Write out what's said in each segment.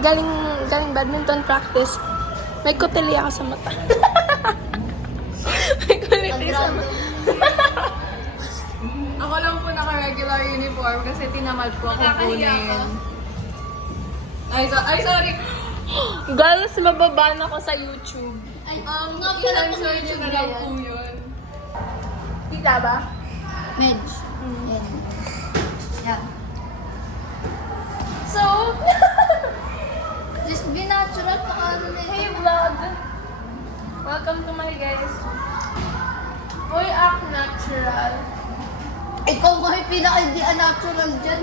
galing badminton practice, may kutili ako sa mata. May kutili sa mata. Ako lang po naka-regular uniform kasi tinamad po ako kunin. Ay, sorry. Guys, mababa na ako sa YouTube. Ilang search na lang po yun. Kita ba? Medj. Yeah. So, Just be natural pa ka ano na hey vlog! Welcome to my guys. Boy, act natural. Ikaw nga yung pinaka-hindi natural dyan.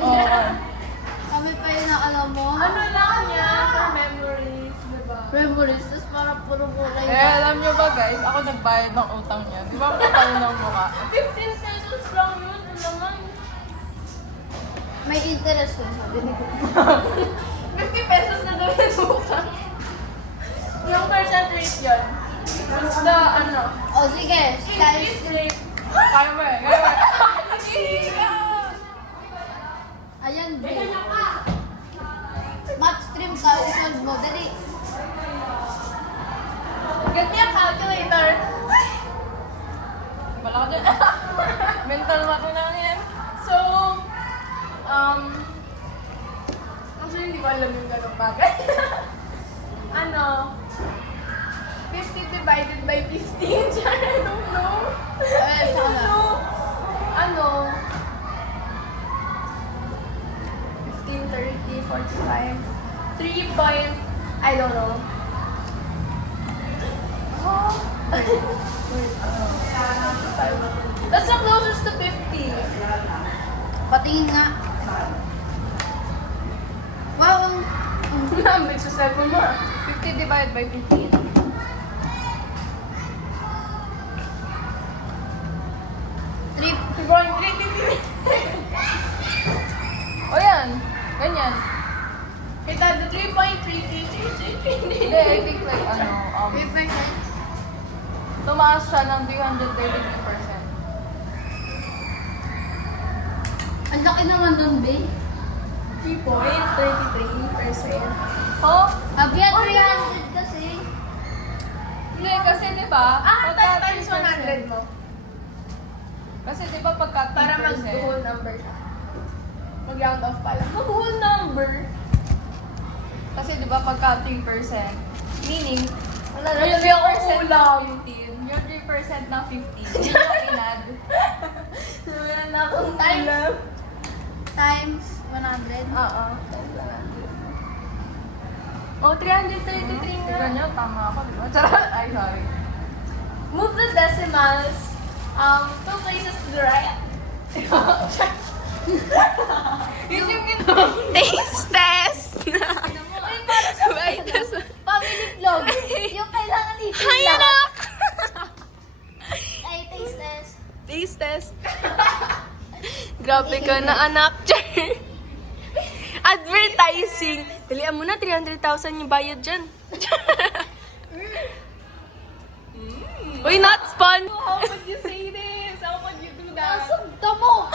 Kami pa yung alam mo. Ano lang niya, for memories, diba? Memories, tapos parang puro kulay. Alam nyo ba guys, ako nagbayad ng utang niya. Di ba ang kapal ng mukha? 15 pesos lang yun, ano naman? May interest ko, sabi ni ko. 50 pesos na daw yung utang. Yung percent rate yun. Tapos the, ano? O sige, Interest rate. Kaya mo eh. ayan, B. Match stream ka, isolve mo, dali. Get me a calculator. Wala ka dyan. Mental math na yan. So, actually hindi ko alam yung ganong bagay. Ano, 50 divided by 15? I don't know. Eh, saka na. Ano, 15, 30, 45, 3 point, I don't know. Oh. That's the closest to 50. Patingin nga. Wow, ang... Number sa 7 mo. 50 divided by 15. Trip. O yan. Ganyan. Kita the 3.3333. Hindi, I think like Trip by side. tumaas siya ng 333%. Ang laki naman doon, B. 3.33%. Oh? Abya, 300 kasi. Hindi, kasi di ba? Times 100 mo. Kasi di ba pagka 10%? Para mag-whole number siya. Mag-round off pala. Mag-whole number? Kasi di ba pagka 3%, meaning, Wala na yung yung 3% ulam. ng 15, yung 3% ng 15, yun yung inad. Wala na akong Times. ulam. Times 100. Oo. Oh, 333 nga. Ganyan, tama ako, di ba? Charot! Ay, sorry. Move the decimals 2 places to the right. Yun yung Taste test! Uy, para sa family vlog. Yung kailangan ipin Hi, anak! Ay, taste test. Taste test. Grabe ka na, anak. Advertising. Dalian mo na, 300,000 yung bayad dyan. Uy, not fun. How would you say this? How would you do that? Asagda mo!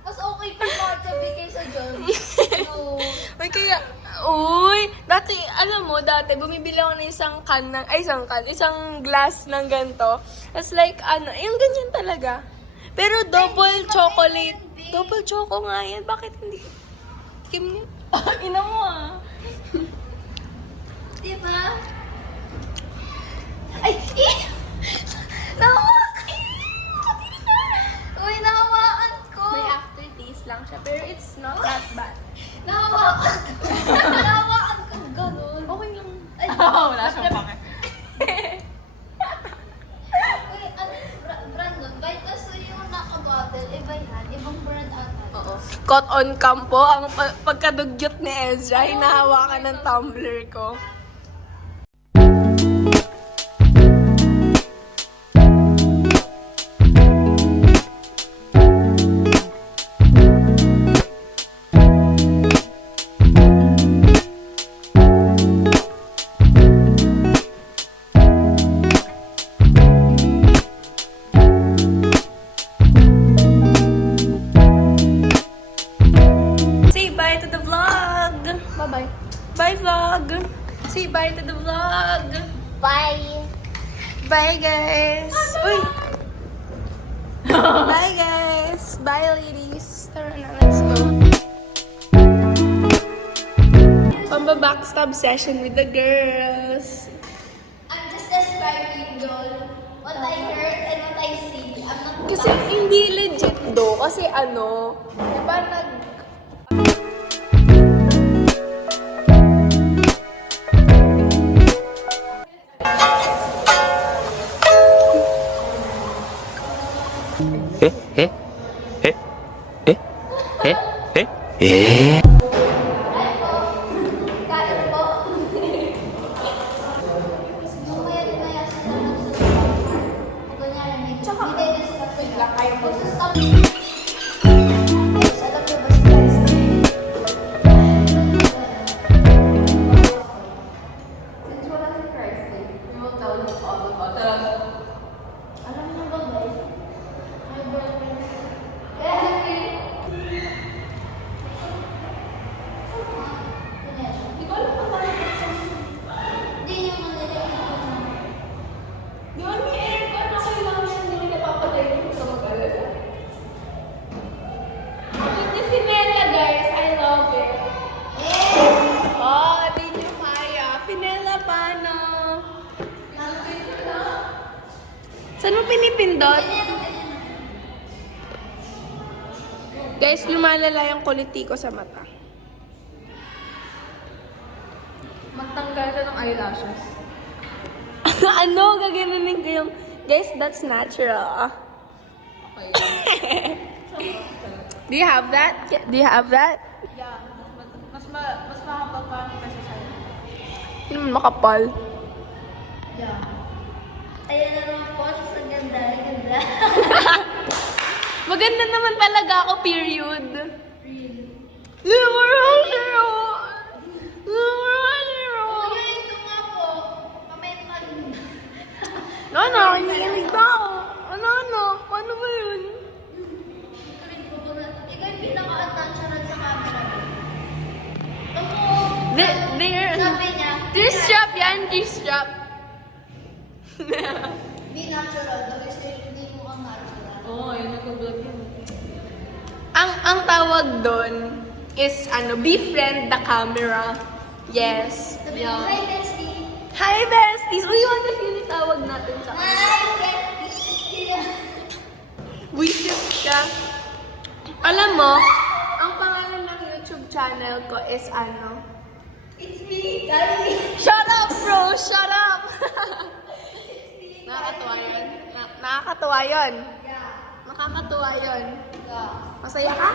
Mas okay pa makatabi kaysa dyan. No. Uy, kaya, dati, alam mo, bumibili ako ng isang glass ng ganito. It's like, yung ganyan talaga. Pero double chocolate. Double choco nga yan. Bakit hindi? Kim, Ina mo ah. Diba? Ay! Nahawakan! Uy, nahawakan ko! may aftertaste lang siya. Pero it's not that bad. Nahawakan ko! Nahawakan ko! Ganun. Okay lang. Ay, Wala siyang pake. Uy, Brandon, kahit kasi yung naka-bottle, iba yan. Ibang brand ata. Oo. Caught on campo, ang pagkadugyot ni Ezra, hinahawakan ng tumbler ko. Say bye to the vlog! Say bye to the vlog. Bye! Bye, guys. Uy. Bye, guys. Bye, ladies. Tara na, let's go. Pamba-backstab session with the girls. I'm just describing Joel, what I heard and what I see. I'm not Kasi hindi legit do. Kasi ano, diba nag... kain po. Mamaya sa tanong sa trabaho. Kunyari, may discuss sila. Kung sa stop, guys, alam niyo ba si guys? Since wala si Christ, we will tell you all about it. Alam niyo ba guys? My boyfriend. Yeah, Hindi ko alam kung bakit sa... hindi niyo maniligaw. Di ba may aircon na kailangan siya hindi napapatay dito sa mag-alala? Hindi si Nella, guys. I love it. Oh, di nyo kaya. Pinela, paano? Saan mo pinipindot? Guys, lumalala yung kuliti ko sa mata. Magtanggal ka ng eyelashes. Ano? Gaganunin ko yung... Guys, that's natural. Okay. Do you have that? Do you have that? Yeah, mas mahaba pa kasi sa'yo. Hindi naman makapal. Yeah. Ayan na naman po, sa ganda, ganda. Maganda naman talaga ako, period. Kuya, ito nga po. Mamaya naman. Ano? Kinikilig na ako. Ano? Paano ba yun? Ikaw yung pinaka-attention sa camera. Ano? There. Sabi niya, G-strap yan, G-strap. be natural. Kasi hindi mo ang natural. Oo, yun nag-vlog yun. Ang tawag doon is befriend the camera. Yes. Sabi niya, hi, bestie. Hi, besties! Uy, what if yun itawag natin sa Hi, bestie. Wisit ka. Alam mo, ang pangalan ng YouTube channel ko is It's me, Kylie. Shut up, bro! Shut up! Nakakatuwa yun. Nakakatuwa yun. Yeah. Nakakatuwa yun. Yeah. Masaya ka?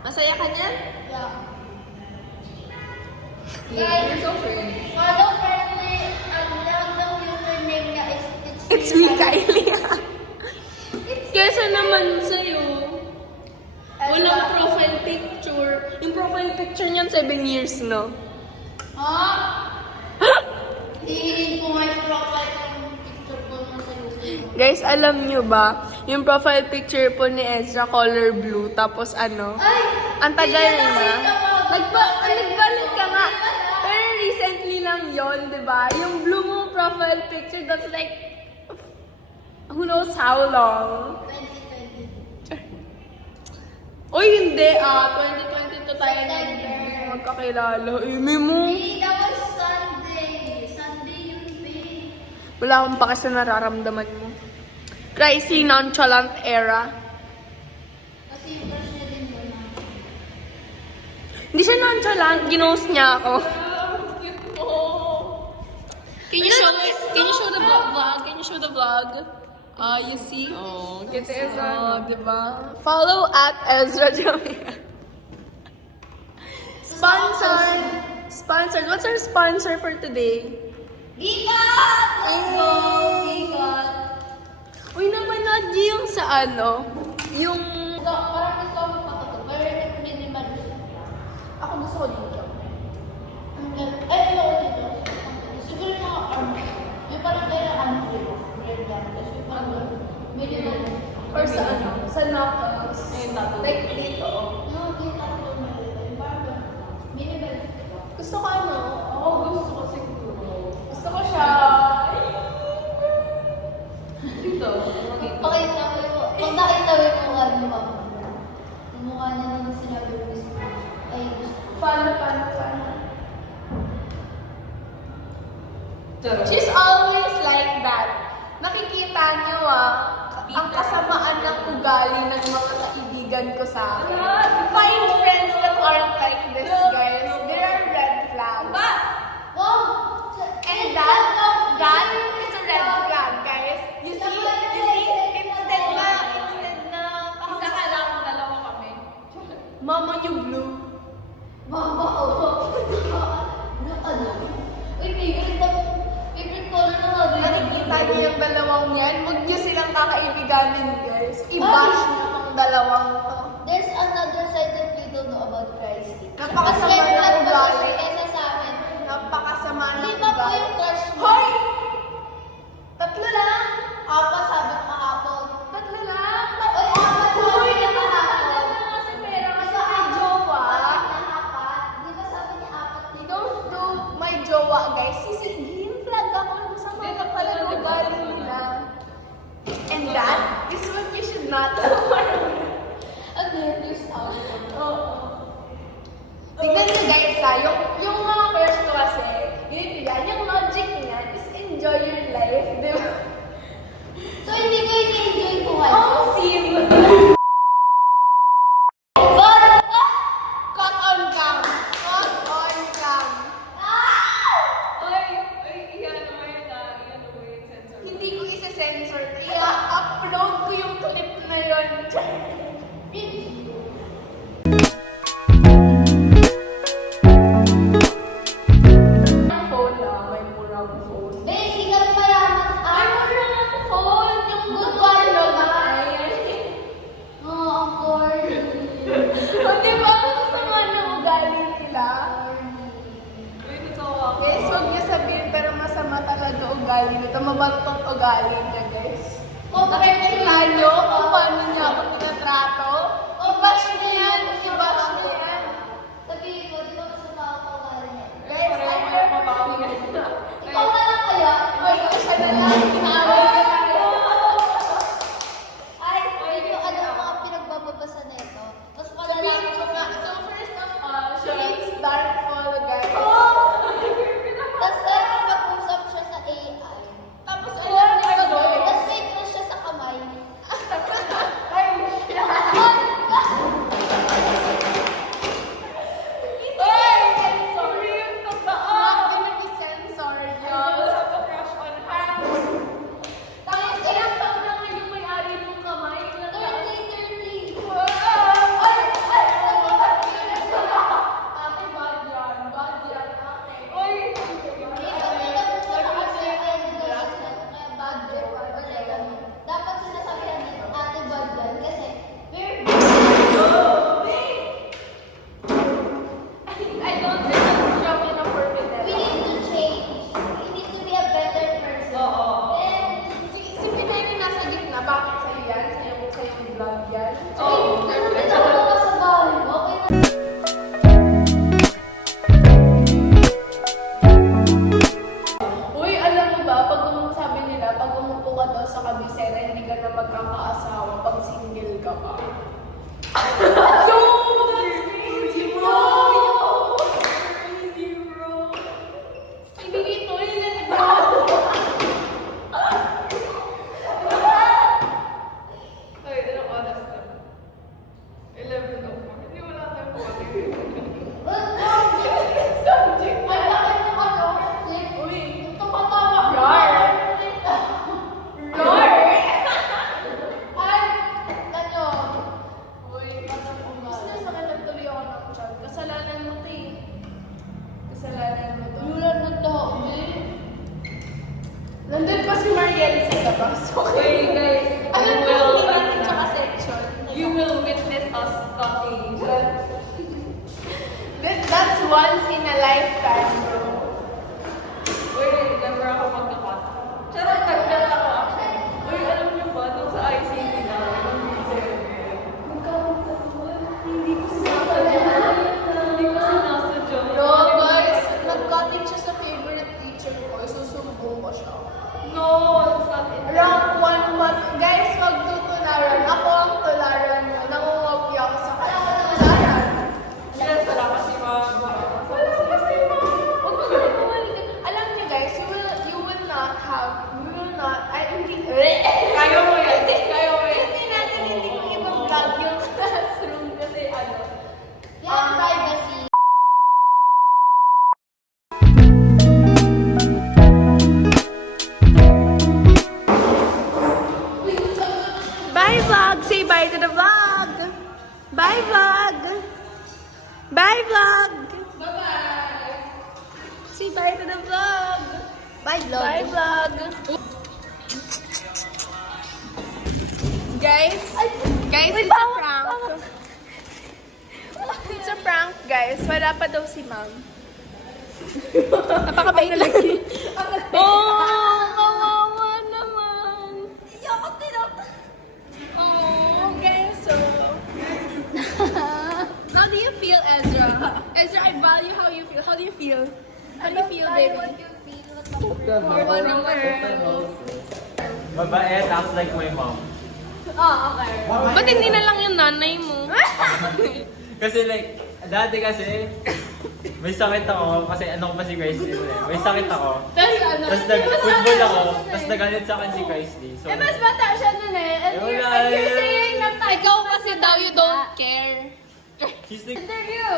Masaya ka niyan? Yeah. You're so pretty. Follow friendly. Ang lang ng username niya is It's me, Kylie. Kesa naman sa'yo, walang profile picture. Yung profile picture niyan 7 years, no? Ha? Hihihin ko nga yung profile ng picture ko na sa YouTube. Guys, alam nyo ba, yung profile picture po ni Ezra color blue, tapos Ay! ang tagal hindi na. nakita mo. Nagbalik ka nga. Pero recently lang yon, di ba? Yung blue mo profile picture, that's like, who knows how long. 2022. Uy, hindi 2022 tayo magkakilala. Imi mo. Hey, that was Sunday. Sunday yun, babe. Wala akong pakas na nararamdaman mo. Crazy, nonchalant era. Kasi yung crush niya din doon. Hindi siya nonchalant, ginost niya ako. Can you show the vlog? Can you show the vlog? You see? Oh, kita Ezra. Diba? Follow at Ezra Jamia. Sponsored. What's our sponsor for today? Bigat! Let's go! Bigat! Uy, napanood niyo yung sa yung... Parang gusto ko magpatuto. Pero minimal. Ako gusto ko dito. Ay, ayoko dito. Siguro yung mga arm. Yung parang kaya dito. Red lang. Tapos yung parang minimal. Or sa Sa knuckles. Like dito. No, kita ko minimal. Yung parang minimal. Gusto ko ako gusto ko siguro. Pakita mo yung, pag nakita mo yung mukha ni Mama. Yung mukha niya nung sinabi ko is, ay, Paano? She's always like that. Nakikita niyo ang kasamaan ng ugali ng mga kaibigan ko sa akin. Find friends that aren't like this, guys. There are red flags. wow! And that is a red flag, guys. You see, instead na, Isa ka lang, dalawa kami. mama niyo blue. Mama, ano? Uy, favorite color na nga din. Nakikita niyo yung dalawang yan? Huwag niyo silang kakaibiganin, guys. I-bash niyo tong dalawang to. There's another side that we don't know about Christ. Napakasama Mas red flag ng pa ugali. kasi kaysa sa amin. Napakasama ng Di ba po ugali. yung crush mo? Hoy! Tatlo lang! Apa, sabi ko kahapon. Tatlo lang! Uy, apat na. Hoy! Sabi niya Nakakatagal kahapon. na nga si Pera kasi may jowa. Sabi niya apat. Di ba sabi niya apat? Don't do my jowa, guys. Sisi, green flag ako. Masama ka pala ng ugali nila. And that is what you should not do. Ano yun, there's out. Tignan niyo guys yung mga crush ko kasi, ganito yan, yung logic niyan is enjoy your life, di ba? So, hindi ko ini-enjoy buhay. Oh, sim! But, Cut on cam! Cut on cam! Ay, iyan mo yun sensor. Hindi ko isa-censor. I-upload ko yung clip na yun. Phone na, may murang phone. babe, hindi kami mayaman. Ay, murang phone! Yung good one, Oo, ang corny. O, di ba? Ang sama ng ugali nila. Uy, totoo ako. Guys, huwag niyo sabihin, pero masama talaga ugali nito. Mabantot ugali niya, guys. Nakikita niyo kung paano niya ako tinatrato? I-bash niya yan. I-bash niya yan. Sabihin ko, di ba masama ako ugali niya? Guys, I Pareho mabawi yan. Ikaw na lang kaya? Ay, siya na lang. Inaaway niya lang. Ay, hindi ko alam mga pinagbababasa na ito. Mas malala Sabihin ko ko nga, so first of all, shades dark fall, guys. Tapos kaya mag-usap siya sa AI. Tapos alam niyo ba, guys? Tapos may crush siya sa kamay. Ay, Ay, sorry yung totoo. Not gonna be censored, y'all. Crush on her. Tapos ilang taon na ngayon yung may-ari ng kamay? Ilang taon? 30. Ay! Ate, bad yan. Bad yan, ate. Uy! Dapat sinasabihan nito, ate bad yan, kasi we're I don't think that's strong enough for we Fidel. need to change. We need to be a better person. Oo. And, Si Fidel yung nasa gitna. Bakit sa'yo yan? Sa'yo vlog yan? Oo. ano ginagawa ka sa bahay mo? Okay na. Uy, alam mo ba, sabi nila, pag umupo ka daw sa kabisera, hindi ka na magkakaasawa pag single ka pa. Yo! That's crazy, bro! Crazy, bro. Ibigay to, ilan, bro! Ay, anong oras na? 11:04. Hindi, wala tayong kumain. Subject Ay, bakit mo ano? Flip? Uy! Tumatawa ka. Roar! Roar! Ay, ano? Uy, mas nasakit tuloy ako ng chat. Kasalanan mo to eh. Kasalanan mo to. Yulan na to, Nandun pa si Mariel sa labas. Wait, guys. Ano You to? will, Hindi natin tsaka section. you will witness us talking. That's once in a lifetime, bro. Wait, never ako magkakat. Charot, nagkat ako actually. Uy, alam niyo ba, nung sa ICT na, hindi ko sinasadya. Hindi ko sinasadya. Bro, guys, nag-cutting siya sa favorite teacher ko. Isusumbong ko siya. No, it's not it. Rank 1 guys, wag to the vlog! Bye, vlog! Bye, vlog! Bye-bye! Say bye to the vlog! Bye, vlog. Bye, vlog! Guys, it's a prank. It's a prank, guys. Wala pa daw si ma'am. Napakabait lagi. Oh, kawawa naman. Oh, guys, so... How do you feel, Ezra? Ezra, I value how you feel. How do you feel? How do you feel, baby? Kawawa naman. Babae, acts like my mom. Ba't hindi na lang yung nanay mo? Kasi like, dati kasi, may sakit ako, kasi ano ko pa si Christy eh. May sakit ako. Tapos nag-football ako, tapos nagalit sa akin si Christy. So, Mas bata siya nun eh. And wala you're eh. saying na Ikaw kasi daw you don't care. she's like, interview.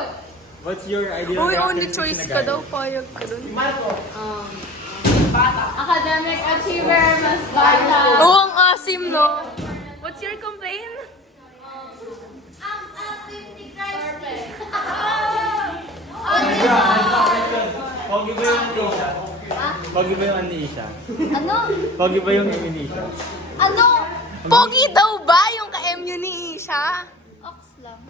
what's your ideal Uy, character only na choice sinagalit? ka daw, payag ka dun. Academic achiever, mas bata. Oo, ang asim, no? What's your complaint? Ang asim ni Christy. Pogi ba yung Anisha? Pogi ba yung Anisha? Ano? Pogi ba yung Anisha? Ano? Pogi daw ba yung ka-MU ni Isha? Ox lang.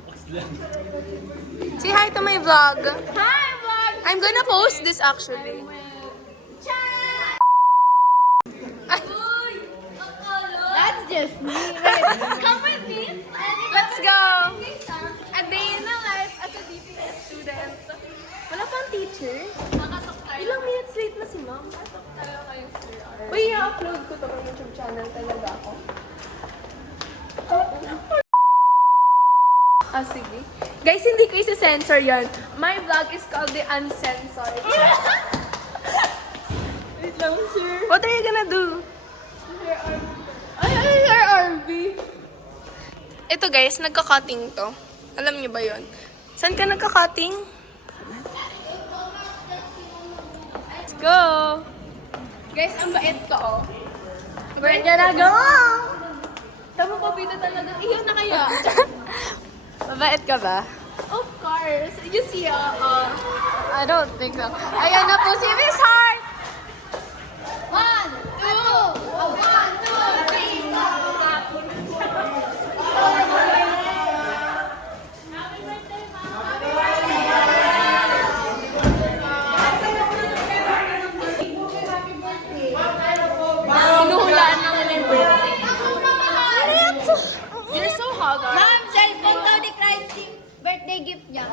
Say hi to my vlog. Hi, vlog! I'm gonna post this actually. Chat! Ay, That's just me. Wait, come with me. let's go! A day in the life as a DPS student. Wala pang teacher? Ilang minutes late na si ma'am? Uy, i-upload ko to sa YouTube channel talaga ako. Ah, sige. Guys, hindi ko isa-censor yan. My vlog is called the Uncensored. Wait lang, sir. What are you gonna do? Ay, Sir RB. Ito guys, nagka-cutting to. Alam niyo ba yon? Saan ka nagka-cutting? Let's go! Guys, ang bait ko, oh. Bait ka na, go! Tama pa, bida talaga. Iyon na kaya. Mabait ka ba? Of course. You see, I don't think so. Ayan na po si Miss Heart! 1, 2, 1, 2, 3, go! Pinuhulaan na nila yung birthday. You're so hot. Ma'am, cellphone daw ni Christy. Birthday gift niya.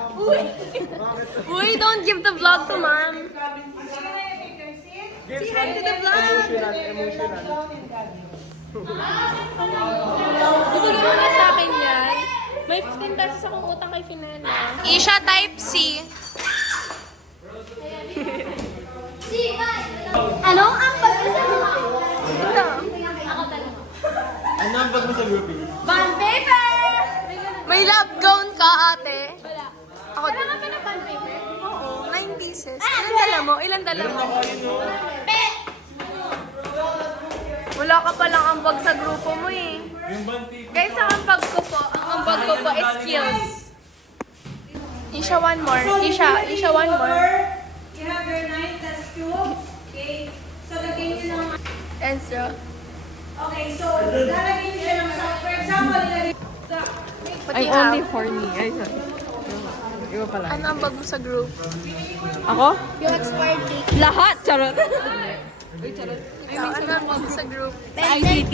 Uy, don't give the vlog to ma'am. Say hi to the vlog. Bibigyan mo na sa akin yan. May 15 pesos akong utang kay Finena. Isha type C. Ano ang pagkasama? Ito. Ako talaga. Ano ang bag mo sa groupie? Bond paper! May love gown ka, ate. Wala. Ako din. Kailangan ka ng bond paper? Oo, 9 pieces. Ilan dala mo? Ilan dala mo? Pe! Wala ka palang ambag sa grupo mo eh. Yung banti. Guys, ang ambag ko po is skills. Isha, one more. Isha, one more. You have your 9 plus 2. Okay. So, lagyan nyo ng... Ezra. Okay, so, lalagyan nyo siya ng... For example, ilagay... I'm only horny. Ay, sorry. Iba pala. Ano ang bag mo sa group? Ako? Yung expired date. Lahat! Charot! Ikaw, ano ang bag mo sa group? ICT.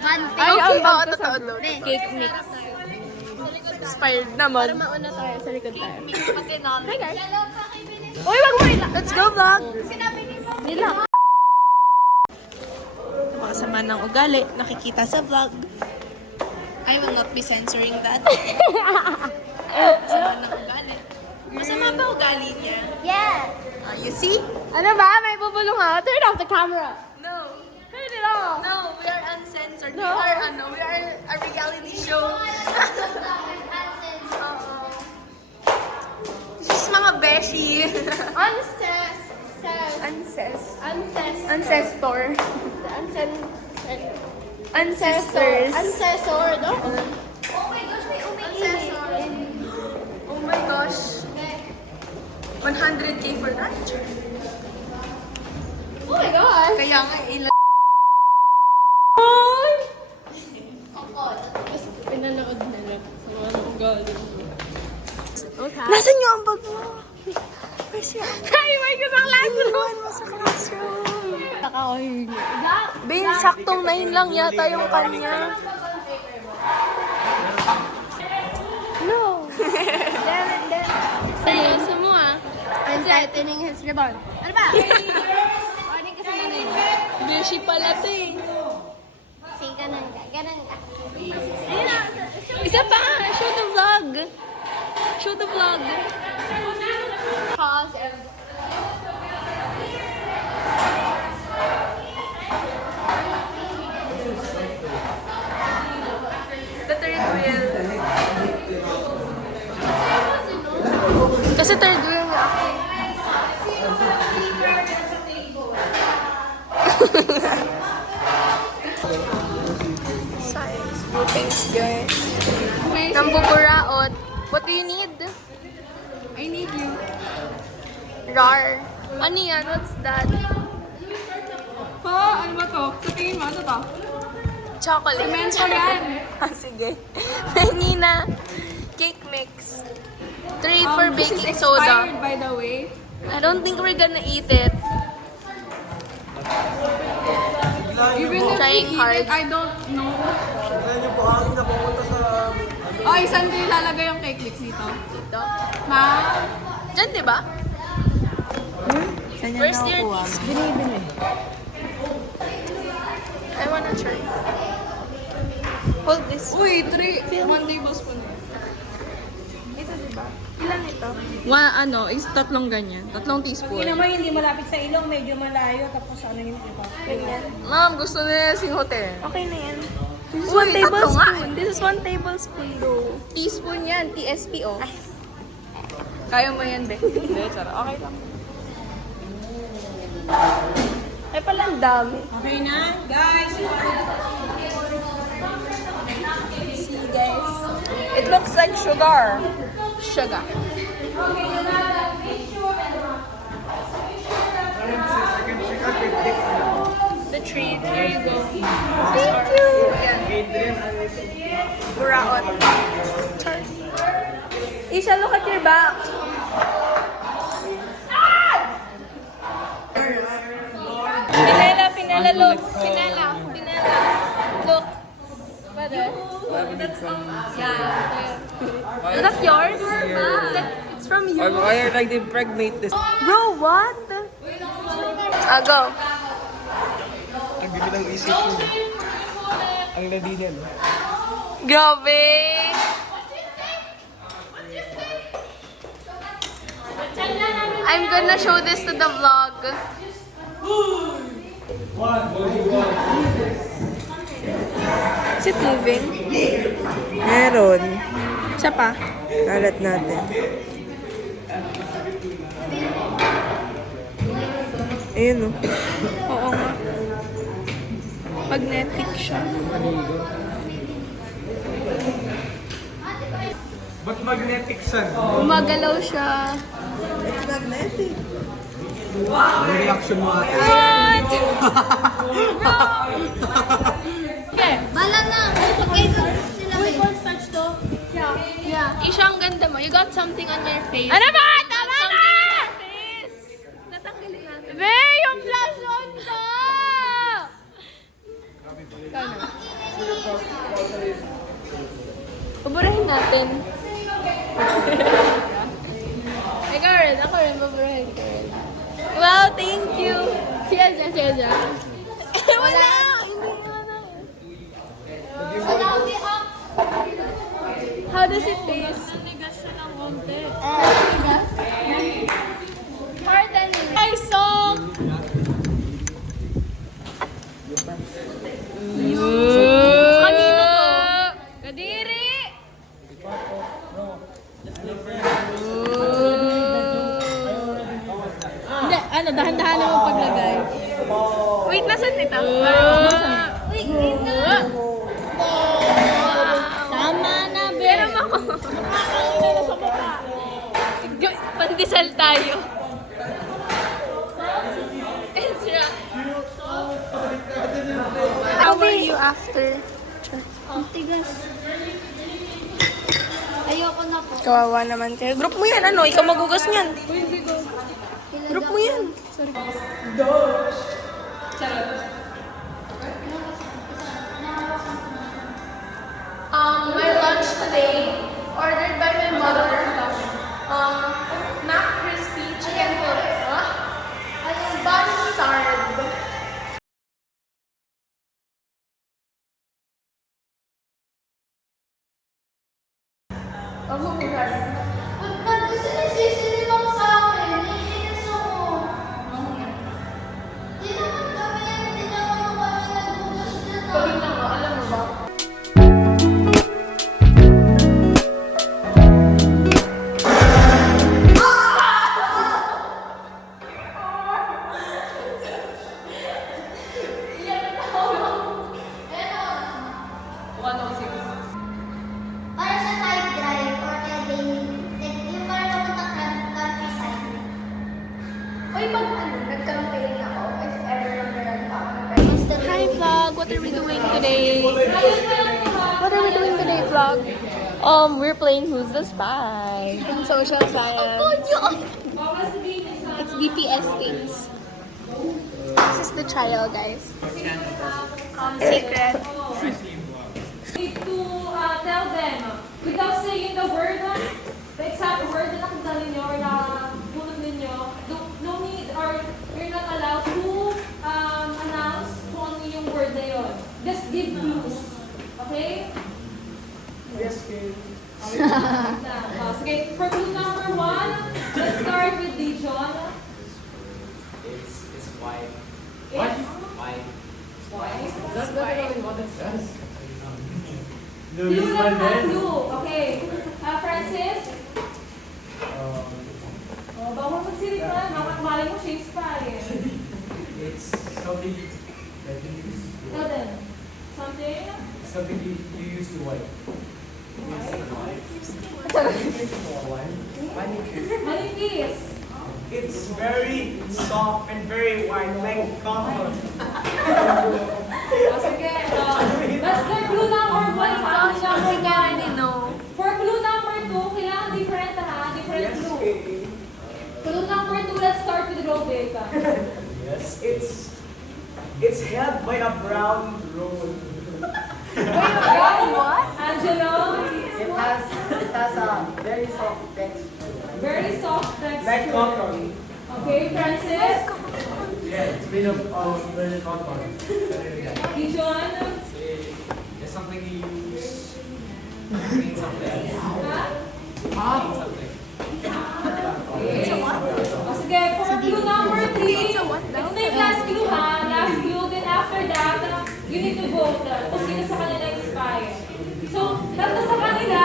Bond Ay, paper. ang bag totoo doon. Cake mix. Expired naman. Mauna tayo sa likod tayo. Pati namin. Hi guys. Uy, wag mo Let's go, vlog! Sinabi ni Mom. Nila. Mga sama ng ugali, nakikita sa vlog. I will not be censoring that. Masama ng ugali. Masama ba ugali niya? Yes. You see? Ano ba? May bubulong ako. Turn off the camera. No. Turn it off. No, we are uncensored. No. We are a reality show. Just mga beshi. Ancestor. Ancestors. Ancestor, no? 100K for that. Oh my God! Kaya nga, ilan. Ako, tapos pinanood na lang sa mga nanggaling. Nasaan yung ambag mo? Where's your ambag? Ay, may ka sa classroom! Iniwan mo sa classroom. Nakahingi. Bin, saktong 9 lang yata yung kanya. No! Seryoso mo ah. I'm tightening his ribbon. Ano ba? Morning kasi ganun. Beshi pala to eh. Sige, ganun ka. Ganun ka. Isa pa! Show the vlog! Show the vlog! Pause. The third wheel. Kasi third wheel nga ako. Science groupings, guys. Nambuburaot. What do you need? I need you. Rar. Ano yan? What's that? Pa, ano ba to? Sa tingin mo, ano to? Chocolate. Cemento yan. Ah, sige. Nina. Cake mix. Trade for This is baking soda. expired, by the way. I don't think we're gonna eat it. Even if Trying we eat hard. it, I don't know. Oh, saan ko ilalagay yung cake mix dito? Dito. Ma? Diyan, di ba? First year kiss. Binibili. I wanna try. Hold this. Uy, 1 tablespoon. Ito, di ba? Ilan ito? Is tatlong ganyan. Tatlong teaspoon. Hindi naman, hindi malapit sa ilong, medyo malayo, tapos ano yung iba. Ganyan. Ma'am, gusto na sing hotel. Okay na yan. This is Uy, 1 tatlo nga tablespoon. This is 1 tablespoon though. Teaspoon yan, TSPO. Kaya mo yan, be. Hindi, charot. Okay lang. Ay pala, ang dami. Okay na? Guys! See, guys. It looks like sugar. Sugar. The treat. Here you go. Thank you. Buraot. Char. Isha, look at your back. Pinela, look. Pinela. Look. Is that yours? It's from you. Why are like they impregnate this? Bro, what? Go. Ang bibilang isip ko. Ang ladinyan. Grabe. I'm gonna show this to the vlog. Is it moving? Meron. Isa pa. Kalat natin. Ayun o. Oo nga. Magnetic siya. Ba't magnetic sun? Gumagalaw siya. It's magnetic. Ang reaction mo ate. What? Okay. Bala na! Okay, sila may cornstarch to. Yeah. Isha, ang ganda mo. You got something on your face. Ano ba? Tama na! Natanggalin natin. Be, yung flash on ko! Paburahin natin. Ikaw rin. Ako rin. Paburahin ko rin. Wow, thank you. Siya. Wala. Wala ko di up. How does it taste? Nanigas siya ng konti. Nanigas? Pardon me. Ay, sok! Kanino to? Kadiri! Hindi, dahan-dahan mo paglagay. Wait, nasan nito? Uy, ina! Tama na, Be. Pero ako. Pandesal tayo. after. Ang tigas. Ayoko na po. Kawawa naman kayo. Group mo yan, ano? Ikaw magugas niyan. Group mo yan. Sorry. My lunch today, ordered by my mother, mac crispy chicken fillet, sponge sard. Ba't kasi nagsisilimang sa akin? Naiinis ako. Di naman kami nagbukas dyan. Gawin lang mo, alam mo ba? Para sa night drive or kaya yung para papunta countryside. Uy, pag nag-campaign ako, if ever meron pa ako. Hi vlog, what are we doing today? What are we doing today vlog? We're playing Who's the Spy in Social Science. It's DPS things. This is the trial, guys. Secret. Need to tell them, without saying the word, the exact word na nakita ninyo or na bunot ninyo, no need or you're not allowed to announce kung ano yung word na yun. Just give clues. Okay? Yes, okay. Sige, for clue number 1, let's start with Dijon. It's white. It's White. white. That's literally what it says. Clue lang na clue. Okay. Francis? Bawal magsirit na. Makakmalay mo shakes pa eh. It's something that you use. Tell them. Something? Something you use to wipe. Manipis. It's very soft and very white, like cotton. Sige. That's the clue number 1. For clue number 2, kailangan different ha. Different Yes, clue. okay. Clue number 2, let's start with Robert. Yes, it's held by a brown road. What? Angelo? It has a very soft texture, Very soft like texture. cotton. Okay, Francis? Yeah, it's made of very cotton. Dijon? It's something you use to clean something. Ha? Something. O sige, for clue number 3, ito na yung last clue ha. Last clue, then after that, you need to vote kung sino sa kanila expire. So, tatlo sa kanila,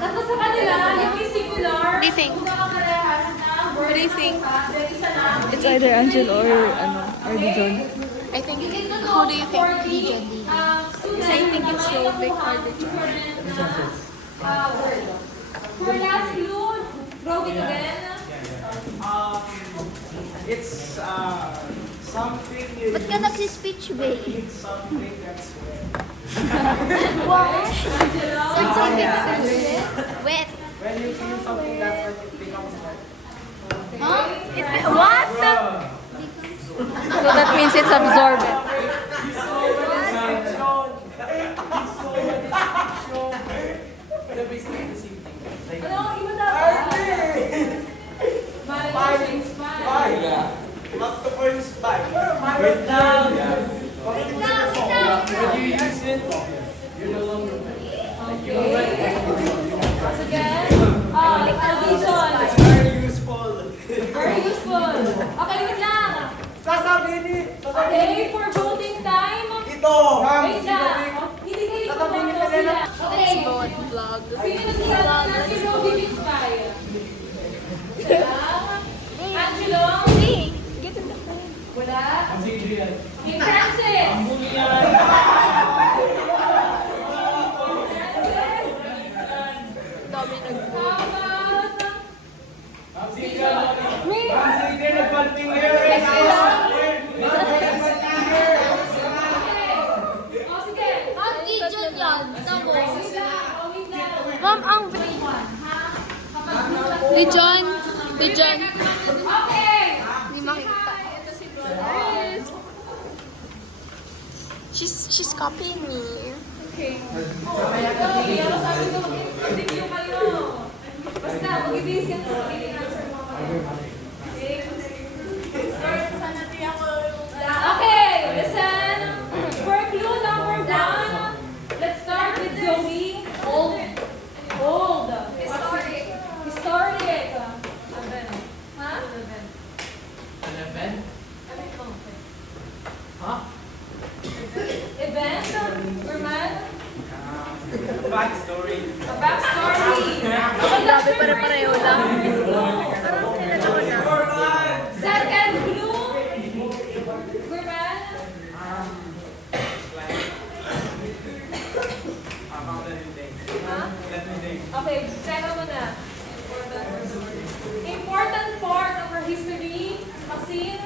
tatlo sa kanila, yung may singular, What do you think? kung nakakarehas na word, What do you think? then isa lang. It's either Angel or Dijon. I think, You need to who know do you for think? the students, I think it's mga Rovic nakuha or Dijon. different, word. For last clue, Rovic again. It's something you Ba't ka nagsispeech, babe? It's something that's wet. What? Angelo. It's something that's wet. When you feel something that's wet, it becomes wet. Huh? What? So that means it's absorbent. Ano, iba dapat? Malay spy. Not the first spy. Wait lang! Wait When you use it, you're no longer Okay. Once again, audition. Very useful. Very useful. Okay, wait lang. Sasabihin ni... Okay, for voting time. Ito! Wait lang. Hindi kayo ikumoto sila. Okay. Vote vlog. Sino nagsasabi na si Roby Spy? Angelo? Hey, get in the phone. Wala? Ang sige yan. Hey, Francis? Ang muli yan! Dami nag How about... Ang sige yan! Me? Sige, nagbalting ngayon. Di John. Di John. Okay. Hindi makita. She's copying me. Okay. Pero sabi ko, mag-review kayo. Basta, mag-ibig yan sa magiging answer mo. Okay, listen. For clue number 1, let's start with Zoe. Old. Historic. Historic. Huh? An event? Huh? Event? Urman? Backstory. A backstory. Okay, that's your Pare-pareho lang. first clue. Second clue. Urman? Huh? Okay, check mo na. Important part of our history. Maxine?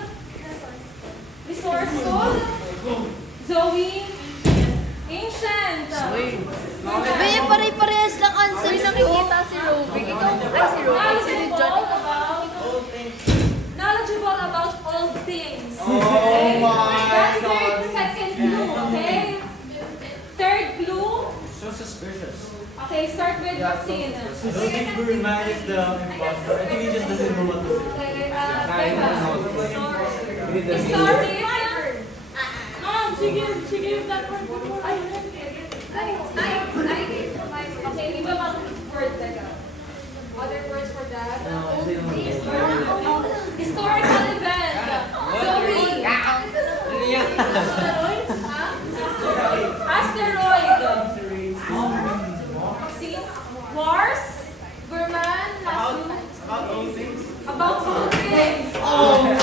Resourceful? Zoe? Ancient? May pare-parehas lang answer na nakikita si Ruby. Ikaw, ay si Ruby, si John. Knowledgeable about all things. Oh my That's God. second clue, okay? Third clue. So suspicious. Okay, start with Maxine. I don't think Burman is the imposter. I think he just doesn't know what to say. Okay, Historic. Mom, she gave that word before. Okay, iba bang word Teka? Other words for that? Historical event. Zoe. Asteroid. See? Wars. Burman. Last clue. About all things. About all things. Oh my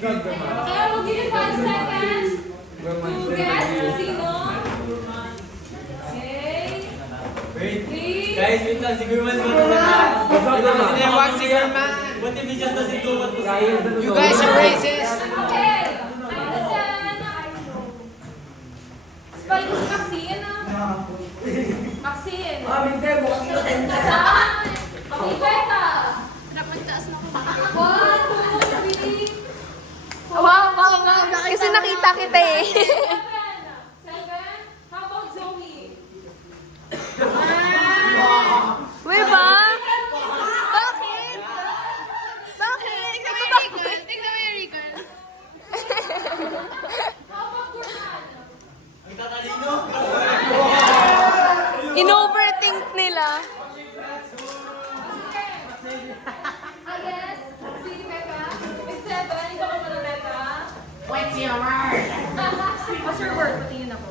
Kaya we'll give you 5 seconds to guess kung sino. Okay. Wait. Three. Guys, wait lang. Si Burman is going to What if he just doesn't know what to say? You guys are racist. Okay. Listen. Spell ko si Maxine. Maxine. Okay, Becca. 1, 2, 3. Wow. Kasi nakita kita eh. 7. How about Zoe? Uy ba? Bakit? Bakit? Tingnan mo yung Regan. How about Gurman? Ang tatalino. In-overthink nila. I guess, si Becca. It's 7. Ikaw ka na, Becca. What's your word? What's your word? Patingin ako.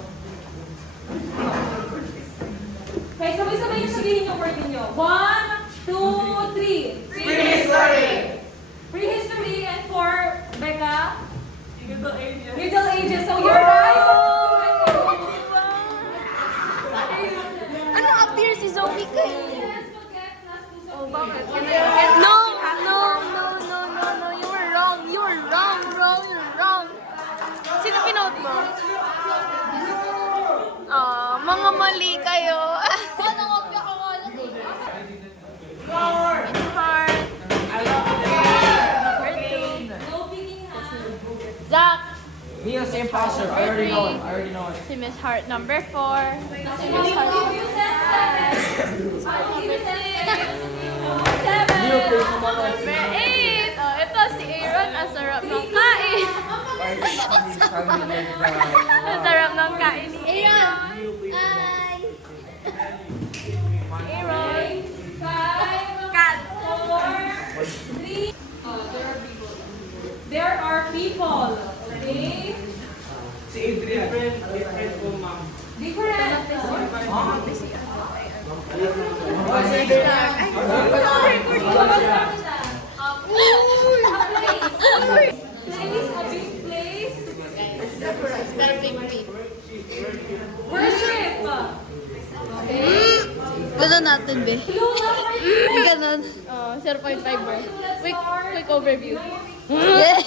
Okay, sabay-sabay yung sabihin yung word ninyo. 1, 2, 3. Prehistory. Prehistory and for Becca? Middle Ages. Middle Ages. So you're right. Ano appear si Zoe kay? Oh, bakit? No. You were wrong. You're wrong. Sino pinote mo? Mga mali kayo. Ano nga ka nga lang eh. Heart. No picking hand. Zach. He is imposter. I already know it. Si Miss Heart number 4. I'll give you 10 seconds. I'll give you 10 seconds. 7. Number 8. Oh, ito si Aaron. Ang sarap ng kain. Ang sarap ng kain ni Aaron. Aaron. 5, Cat. 4, 3. There are people. Okay? Si Adrian. Different po, ma'am. Different. Place, a big place. Worship. Okay? Gano'n natin, be. Clue number 2. Gano'n. 0.5 bro. Quick overview. Yes.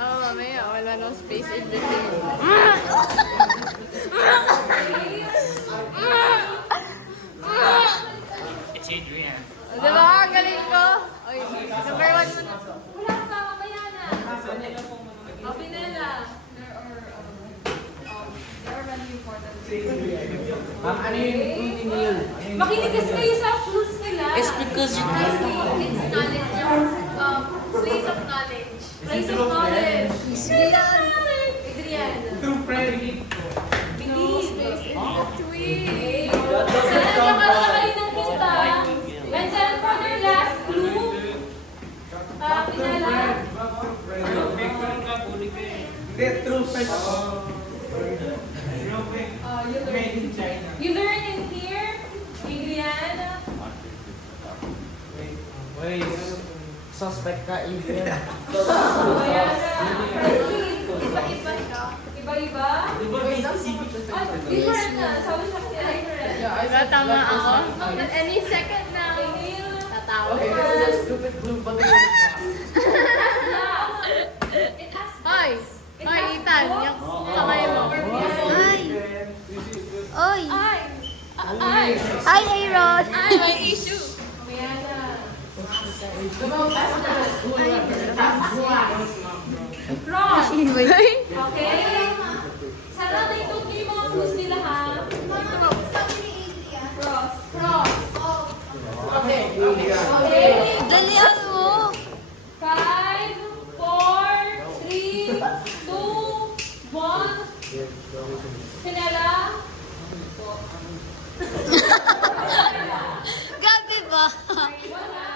Mamaya, wala nang space in between. Makinig kasi kayo sa clues nila. It's because you It's knowledge. Place of knowledge. Place of knowledge. Adrian. True friend. Believe. Okay. Sana nakala kayo ng hinta. And then for their last clue, pinala. Hindi, true friend ako. Made in China. You learn in here, Adrian. Wait, suspect ka, Adrian. Iba-iba? Different na. Sabi siya kasi different. Tama ako. Any second na. Neil. Tatawa. Okay, this is a stupid clue. Hoy! Hoy, Ethan. Yung kamay mo. Ay! Oy! Ay! Ay! Hi, Aaron! Ay! May issue. Mayana. Cross. Okay? Sana naitutli yung mga clues nila ha. Cross. Cross. Okay. Dalihan mo! 5, 4, 3, 2, 1. Pinela. Gabi ba? Wala.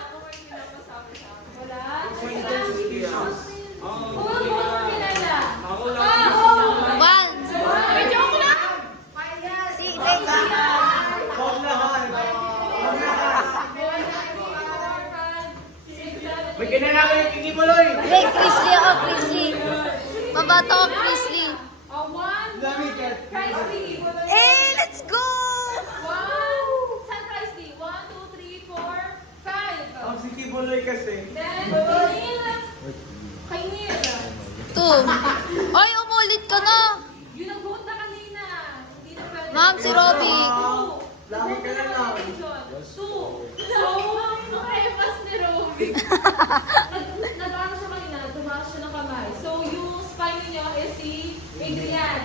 Wala. Who will vote for Pinela? One! Joke lang! Si May kinalaman yung kikibuloy. Hey, Chrisley ako, Chrisley. Mabata ko, Chrisley. Christy. Eh, let's go! San Christy? 1, 2, 3, 4, 5. Ang si kibuloy kasi. Then, Kainil. Two. Ay, umulit ka na. Yun ang vote na kanina. Hindi na pwede. Ma'am, si Robby. Lagi ka na lang. 2. So, nakaepas ni Robby. Nag-ano siya kanina, tumakas siya ng kamay. So, yung spine niyo is si Adrian.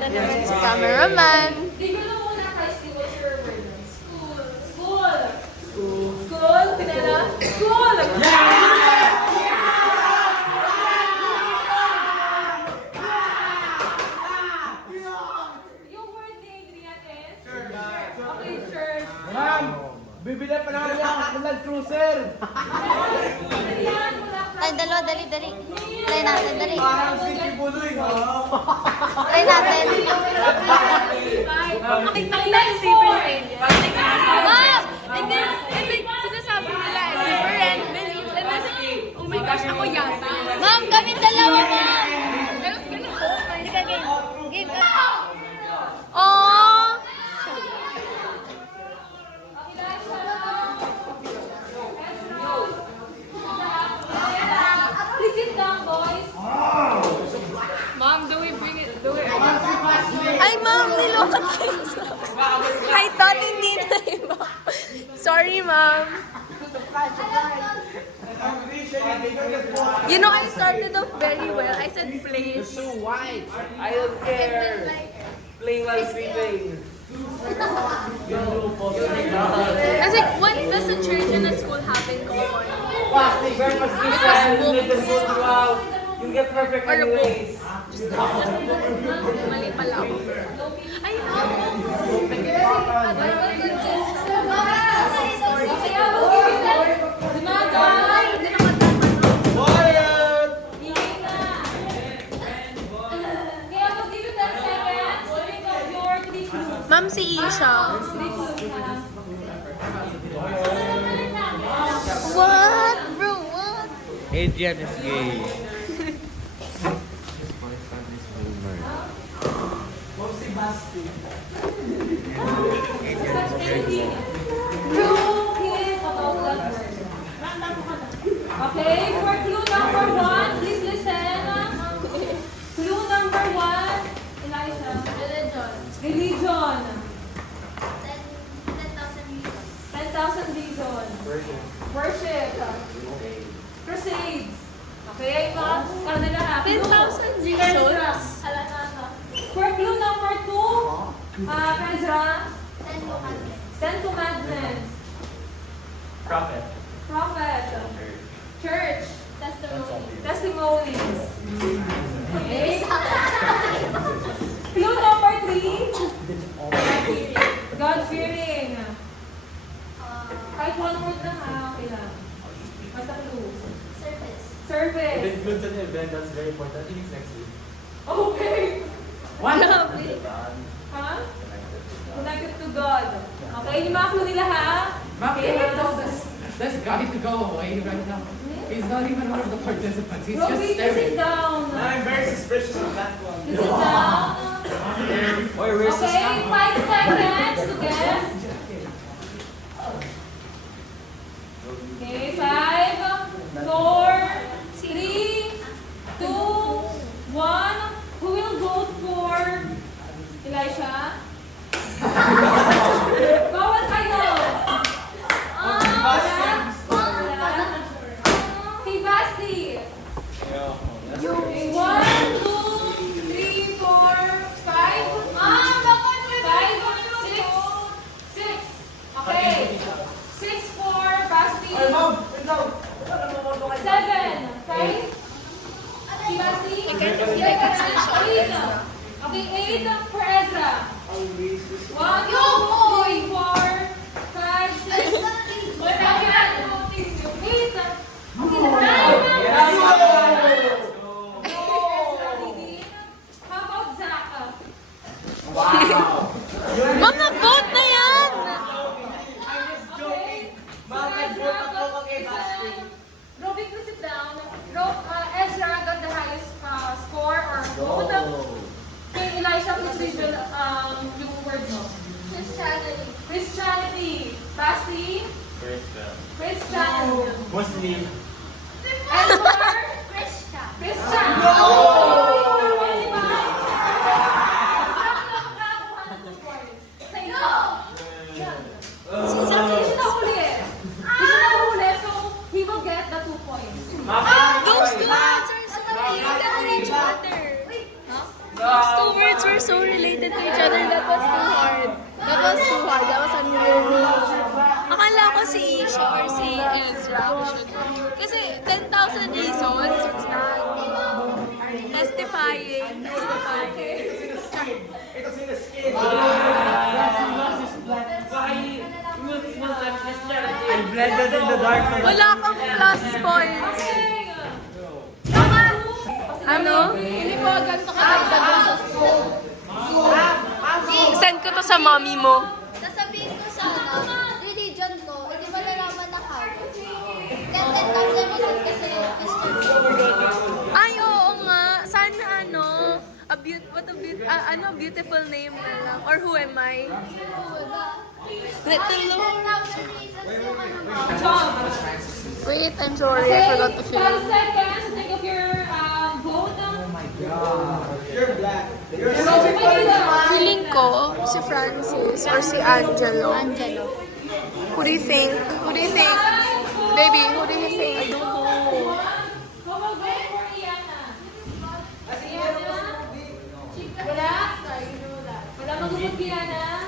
Si cameraman. Di ko na muna, Christy, what's your word? School. School. School. School. Pinala? School! Yung word ni Adrian is? Okay, church. Ma'am, bibili pa naman ako ng Land Cruiser. Adrian, wala ka. Ay, dalawa, dali, dali. Try natin, dali. Parang si kibuloy, ha? Try natin. Nakita yung different range. Ma'am! And then, sinasabi nila, different beliefs. And then, oh my gosh, ako yata. Ma'am, kami dalawa, ma'am! Tapos ganun. Hindi ka game. Game ka. Aww! Please sit down, boys. Mom, do we bring it? Do we? Ay, ma'am, nilokot kayo. I thought hindi na iba. Sorry, ma'am. You know, I started off very well. I said please. So white. I don't care. Playing while sleeping. I was like, when does a church and a school have in common? Plastic, very much different. You let them go throughout. You get perfect Or a book. anyways. Mali pala ako. Ay, Kaya mag-ibig Dumagay! Quiet! Ingay na! Kaya mag-ibig 10 seconds. Think of your 3 clues. Ma'am, si Isha. 3 clues ha. What? Bro, what? Adrian is gay. Okay, for clue number 1, please listen. Clue number 1, Elisha. Religion. 10,000 reason. Worship. Crusades. Okay, mga kanila ha. 10,000 reasons? For clue number 2, Ezra. Ten Commandments. Prophet. Prophet. Church. Testimonies. Okay. Clue number 3. God-fearing. Kahit one word lang ha, okay lang. Basta clue. Service. It includes an event that's very important. I think it's next week. Okay. What? Ha? Connected to God. Okay, yung mga clue nila ha? Okay, This guy to go away right now. He's not even one of the participants. He's Robbie, just sit staring. down. I'm very suspicious of that one. Sit down. Or where's the Okay, 5 seconds to guess. Okay, 5, 4, 3, 2, 1. Who will vote for Elisha? Bawal kayo. Hey, Basti. Okay, 1, 2, 3, 4, 5. 5, 6. Okay. 6 for Basti. Ay, ma'am, wait lang. 7. Okay? Si Basti? 8. Okay, 8 for Ezra. 1, 2, 3, 4, 5, 6, 7, 8. Okay, 9. How about Zach? Mga vote na yan! Okay. Rovic, please sit down. Ezra got the highest score or vote. Okay, Elisha, please read yung word mo. Christianity. Basti. Christian. Muslim. Ezra. Christian. He's nahuli, so he will get the 2 points. Those two words are so related to each other. Those two words were so related to each other. That was too hard. That was unreal. Akala ko si Isha or si Ezra should. Kasi 10,000 reasons, it's not. Testifying. Ito sila skin. I blended in the dark. Wala kang plus points. Ano? Hindi po ganito ka sa school. Send ko to sa mommy mo. Sasabihin ko sa religion ko, hindi malalaman na Catholic. Then 10,000 reasons kasi Christian. Ay, oo nga. Sana beautiful name na lang. Or who am I? Little Lord. 10,000 reasons yung ano. Wait, I'm sorry. I forgot to fill 5 in. seconds to think of your vote. You're black. You're Feeling ko, si Francis or si Angelo. Who do you think? Baby, who do you think? I don't know. How about vote for Iana? Iana? Wala? Wala mag-vote Iana?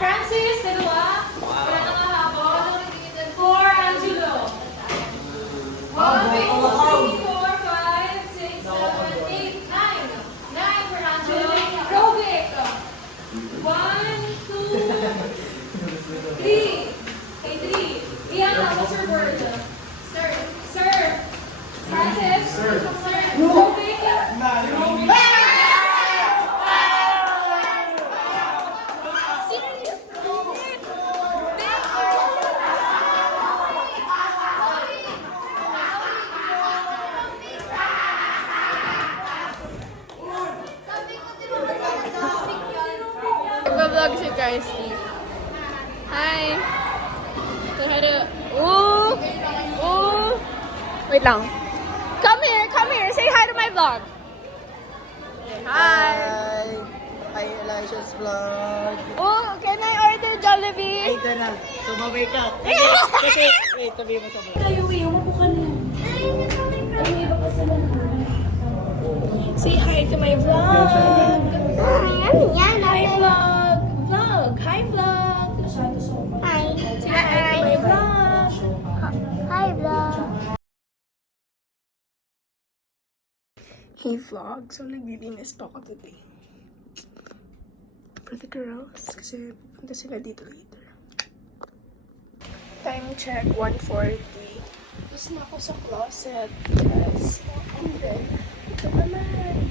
Francis, dalawa? Wala na nga habol. For Angelo. 1, 2, 3, 4, 5, 6, 7, 8, 9. 9 for Angelo. Rovic. 1, 2, 3. Okay, 3. Iana, what's your word? Sir. Francis? Sir. Rovic? Nag-vlog si Kirsty. Hi! Say hi to... Ooh! Ooh! Wait lang. Come here! Say hi to my vlog! Hi! Hi, Elisha's vlog. Oh, can I order Jollibee? Ito na. Sumabay ka. Kasi, wait, tabi mo sa Say hi to my vlog! Hi vlog! Hey vlog, so naglilinis pa ako today. For the girls, kasi pupunta sila dito later. Time check, 1:40. Tapos na ako sa closet. Yes. And then, ito naman.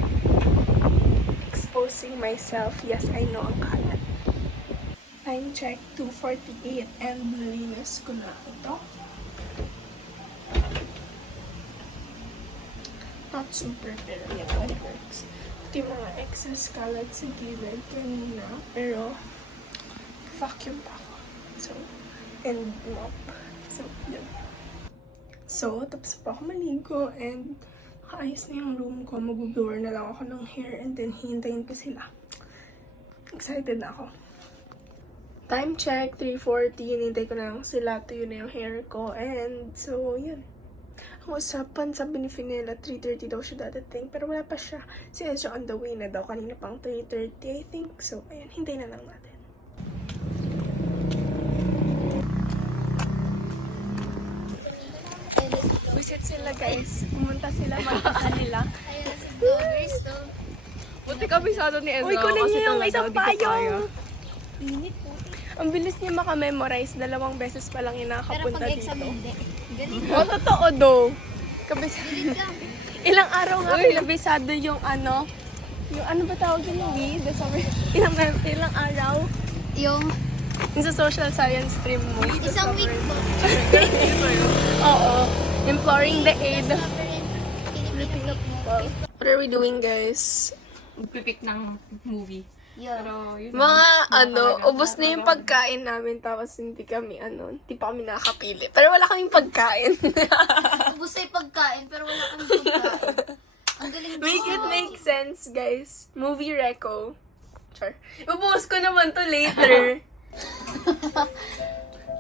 Exposing myself. Yes, I know ang kalat. Time check, 2:48. And nalinis ko na ito. Not super, pero yeah, it works. Ito yung mga excess kalat sa gilid kanina, pero vacuum pa ako. So, and mop. So, yun. So, tapos pa ako maligo and kaayos na yung room ko. Mag-blower na lang ako ng hair and then hihintayin ko sila. Excited na ako. Time check, 3:40. Hinintay ko na lang sila. Tuyo na yung hair ko and so, yun. Ang usapan, sabi ni Finella, 3:30 daw siya dadating. Pero wala pa siya. Si Ezra on the way na daw. Kanina pang 3:30, I think. So, ayan. Hintay na lang natin. Visit sila, guys. Pumunta sila, magpasa nila. Ayun, si vloggers to. Buti kabisado ni Ezra. Uy, kunin kasi niyo yung talaga, isang di ko kaya. payong. Ang bilis niya makamemorize. 2 beses pa lang yung Pero nakakapunta pag dito. exam hindi. Galing. O, totoo do. Kabisado. Galing ka. Ilang araw nga pinabisado yung yung ano ba tawag yun, hindi? Ilang araw? Yung Yung sa social science stream mo. isang week po. Oo. Imploring the aid. Filipino people. What are we doing, guys? Magpipik ng movie. Yeah. Pero, yun Mga ubos na yung pagkain namin tapos hindi pa kami nakakapili. Pero wala kaming pagkain. Ubus na yung pagkain, pero wala kang pagkain. Ang galing Make it make sense, guys. Movie reco. Char. Ubuhos ko naman to later.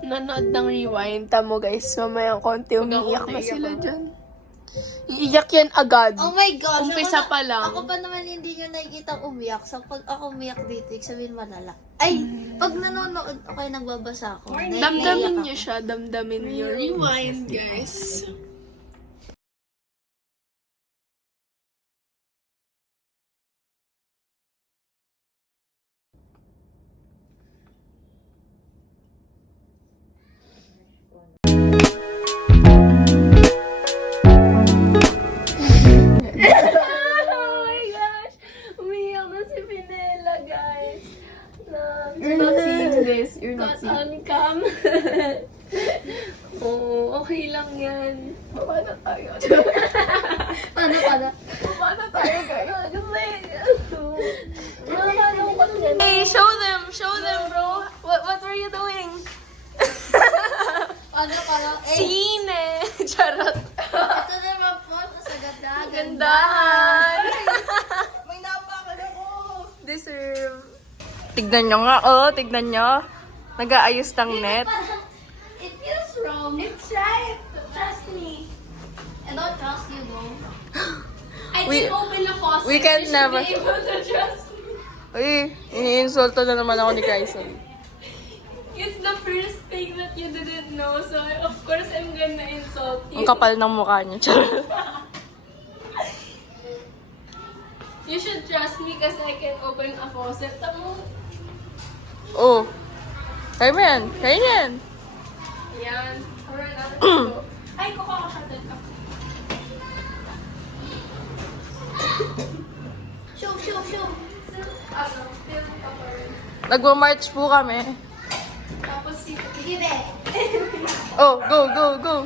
Nanood ng rewind. Tamo, guys. Mamaya konti umiiyak na sila dyan. Iiyak yan agad. Oh my gosh. Umpisa pa lang. Ako pa naman hindi nyo nakikita umiyak. So, pag ako umiyak dito, ibig sabihin malala. Ay, pag nanonood, okay, nagbabasa ako. Damdamin nyo siya. Damdamin nyo. Rewind, guys. Oh my gosh! Umiyak na si Pinela, guys. You're not seeing this. You're not seeing on cam. Oh, okay lang yan. Paano tayo? Paano? Paano tayo kayo? Hey, show them, bro. What were you doing? Paano? Sine! Charot. Ito naman po, sa ganda. Gandahan! May napakan ako. Deserve. Tignan nyo nga, tignan nyo. Nag-aayos ng net. It feels wrong. It's right. Trust me. I don't trust you, though. I We- can open a faucet. we can You should never- be able to trust me. Uy, iniinsulto na naman ako ni Kyson. It's the first thing that you didn't know, so of course I'm gonna insult you. Ang kapal ng mukha niya. Charot. You should trust me kasi I can open a faucet. Tamo. Oh. Kaya mo yan. Kaya yan. Yan. Alright, let's go. Ay, kukuha ko siya doon. Show. Film ka pa rin. Nagmo-march po kami. Tapos si... Sige, be. Oh, go.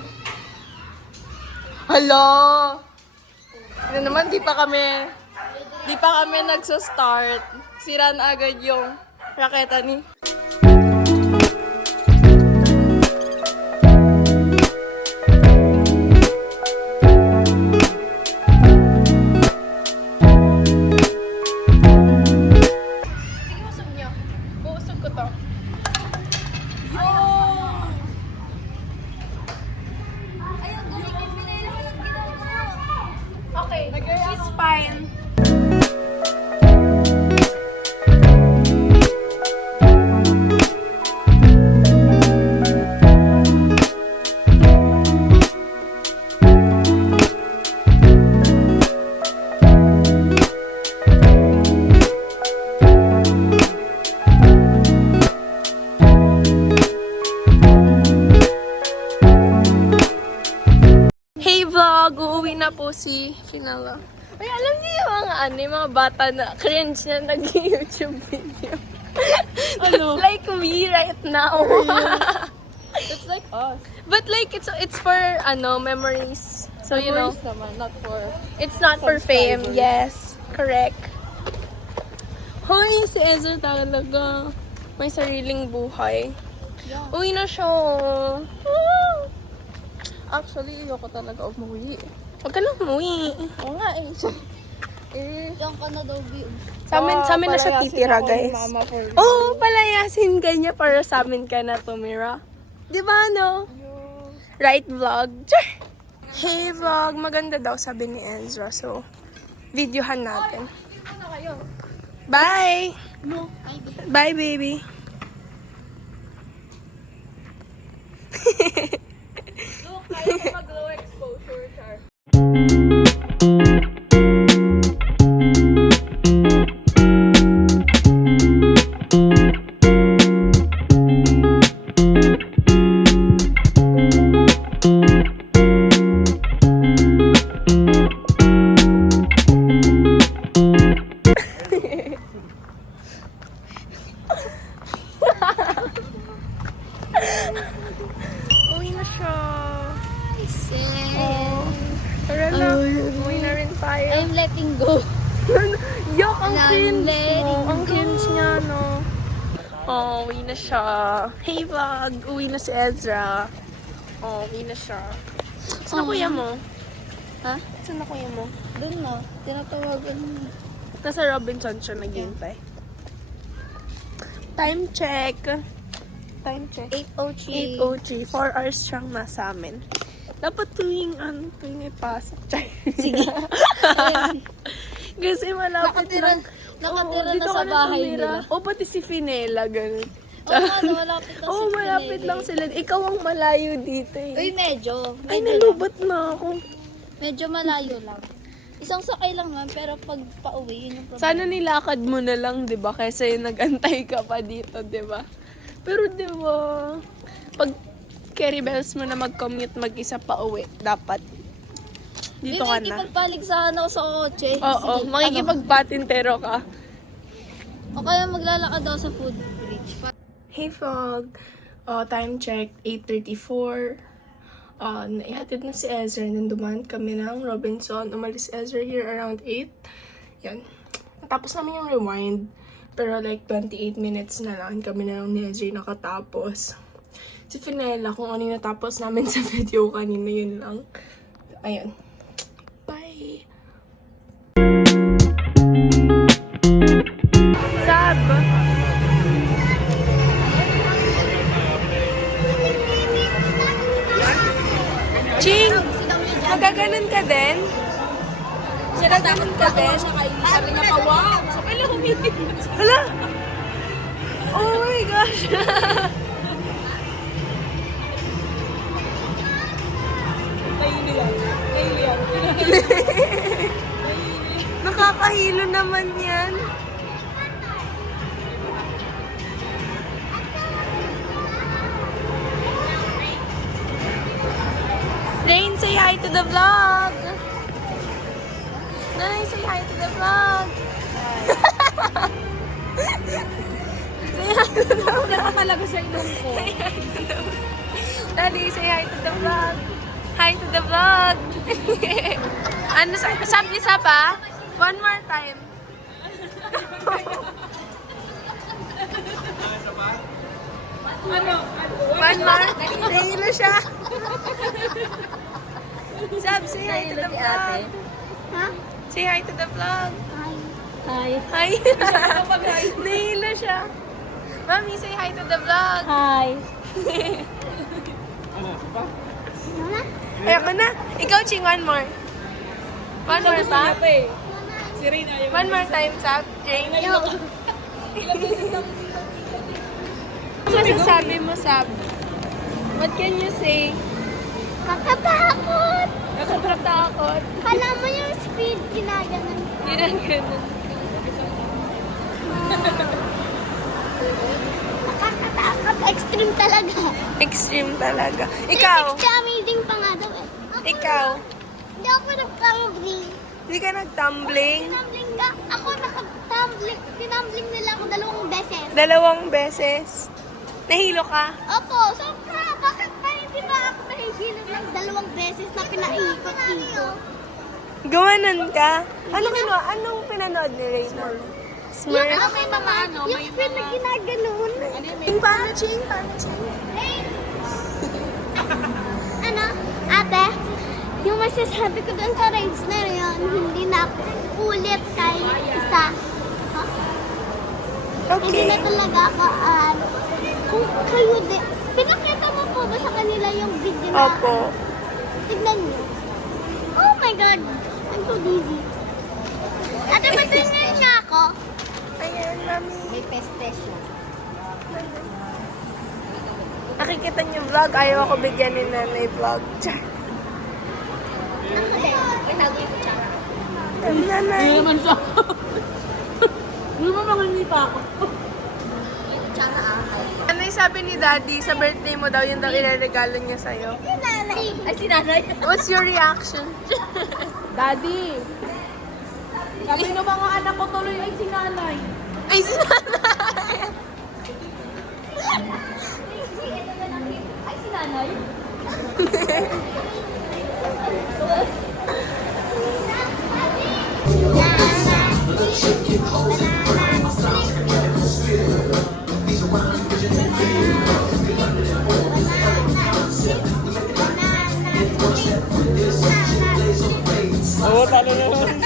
Hala! Ano naman, di pa kami nagsa-start. Sira na agad yung raketa ni. Sige, usog niyo. Buusog ko to. Okay, she's fine. Hey vlog! Uuwi na po si Finala. Ay, alam niyo yung mga bata na cringe na nag-YouTube video. That's like me right now. It's like us. But like, it's for, memories. So, you know, Memories naman, not for... it's not for fame. Yes, correct. Hoy, si Ezra talaga. May sariling buhay. Uwi na siya. Woo! Actually, ayoko talaga umuwi. Huwag ka na umuwi. Oo nga eh. Diyan ka na daw, B. Sa amin na siya titira, guys. Oh, palayasin ka niya para sa amin ka na tumira. Di ba, no? Right, vlog? Hey, vlog. Maganda daw, sabi ni Ezra. So, videohan natin. Bye! Bye, baby. Look, kaya ko mag-low exposure, Char. Uwi na siya. Sis. Tara na. Uwi na rin tayo. I'm letting go. Yok, ang I'm cringe letting mo. Ang go. cringe niya, no? Oh, uwi na siya. Hey, vlog. Uwi na si Ezra. Oh, uwi na siya. Saan na kuya mo? Ha? Saan na kuya mo? Doon na. Tinatawagan mo. Nasa Robinson siya naghihintay. Time check. Time check. 8:03. 8:03. 4 hours siyang nasa amin. Dapat tuwing ipasok. Sige. Kasi malapit Nakatira dito na ka sa bahay tumira. nila. O, pati si Finela, ganun. Oo nga, malapit na Oo, malapit lang sila. Ikaw ang malayo dito eh. Uy, medyo. Ay, Medyo lang. nalubot na ako. Medyo malayo lang. Isang sakay lang naman, pero pag pauwi, yun yung problema. Sana nilakad mo na lang, di ba? Kaysa yung nag-antay ka pa dito, di ba? Pero di ba, pag carry bells mo na mag-commute mag-isa pa uwi, dapat dito ka na. Makikipagpaligsahan ako sa kotse. Oo, Sige, makikipagpatintero ka. O kaya maglalakad ako sa food bridge. Hey vlog! Time check, 8:34. Naihatid na si Ezra. Nang dumaan kami ng Robinson. Umalis si Ezra here around 8. Yan. Natapos namin yung rewind. Pero like 28 minutes na lang kami na lang ni Ezra nakatapos. Si Finella, kung ano yung natapos namin sa video kanina, yun lang. Ayun. Bye! Sab! Ching! Magaganon ka din? Magaganon ka din? Sabi niya pa, wow! So, kailan humitig? Hala! Oh my gosh! Nakakahilo naman yan. Rain, say hi to the vlog! Nay, say hi to the vlog! Say hi to the vlog! Ako talaga sa ilong ko. Daddy, say hi to the vlog! Hi to the vlog! Ano, sabi sa pa? One more time. One more? Nahilo siya. Sab, say hi to the vlog. Ha? Say hi to the vlog. Hi. Hi. Nahilo siya. Mami, say hi to the vlog. Hi. Ayoko na. Ikaw, Ching, one more. One more pa? Si Rain ayaw. One more time, Sab. Jane. Ano masasabi mo, Sab? What can you say? Kakatakot! Nakakatakot. Kala mo yung speed, ginaganan. Ganun, ganun. Nakakatakot. Extreme talaga. Extreme talaga. Ikaw? Extra amazing pa nga daw eh. Ikaw? Hindi ako nag-tumbling. Hindi ka nag-tumbling? Tumbling ka. Ako naka-tumbling. Tinumbling nila ako 2 beses. 2 beses. Nahilo ka? Opo, sobra. Bakit pa hindi ba ako nahihilog ng 2 beses na pinaikot-ikot? Gumanon ka? Anong pinanood ni Raymond? Smurf? may mga yung spin na ginaganon. Paano, Ching? Ano? Ate, yung masasabi ko dun sa rides na yun, hindi na ako ulit kahit isa. Hindi Okay. na talaga ako, kung kayo din. Pinakita mo po ba sa kanila yung video na? Opo. Tignan niyo. Oh my God. I'm so dizzy. Ate, patingin niya ako. Ayan, mami. May peste siya. Nakikita niyo vlog, ayaw ako bigyan ni nanay vlog. Char. Ako din. Ay, tawag ko siya. Nanay. naman siya. Hindi mo mangingi pa ako. Ano yung sabi ni Daddy, sa birthday mo daw, yun daw ireregalo niya sa'yo? Si nanay. Ay, si nanay. What's your reaction? Daddy. Sabi ng mga anak ko tuloy ay si nanay. Ay, si nanay! Ay, si nanay. Oo, talo na naman.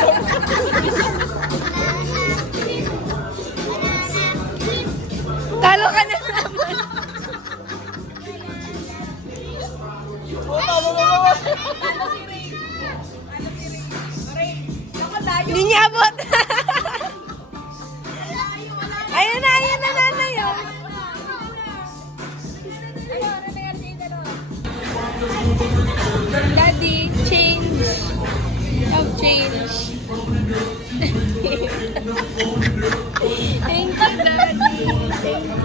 Talo ka na naman. Hindi niya abot. Ayun na, nanay. Oh. Daddy, change. Of change. Thank you, Daddy. Thank you.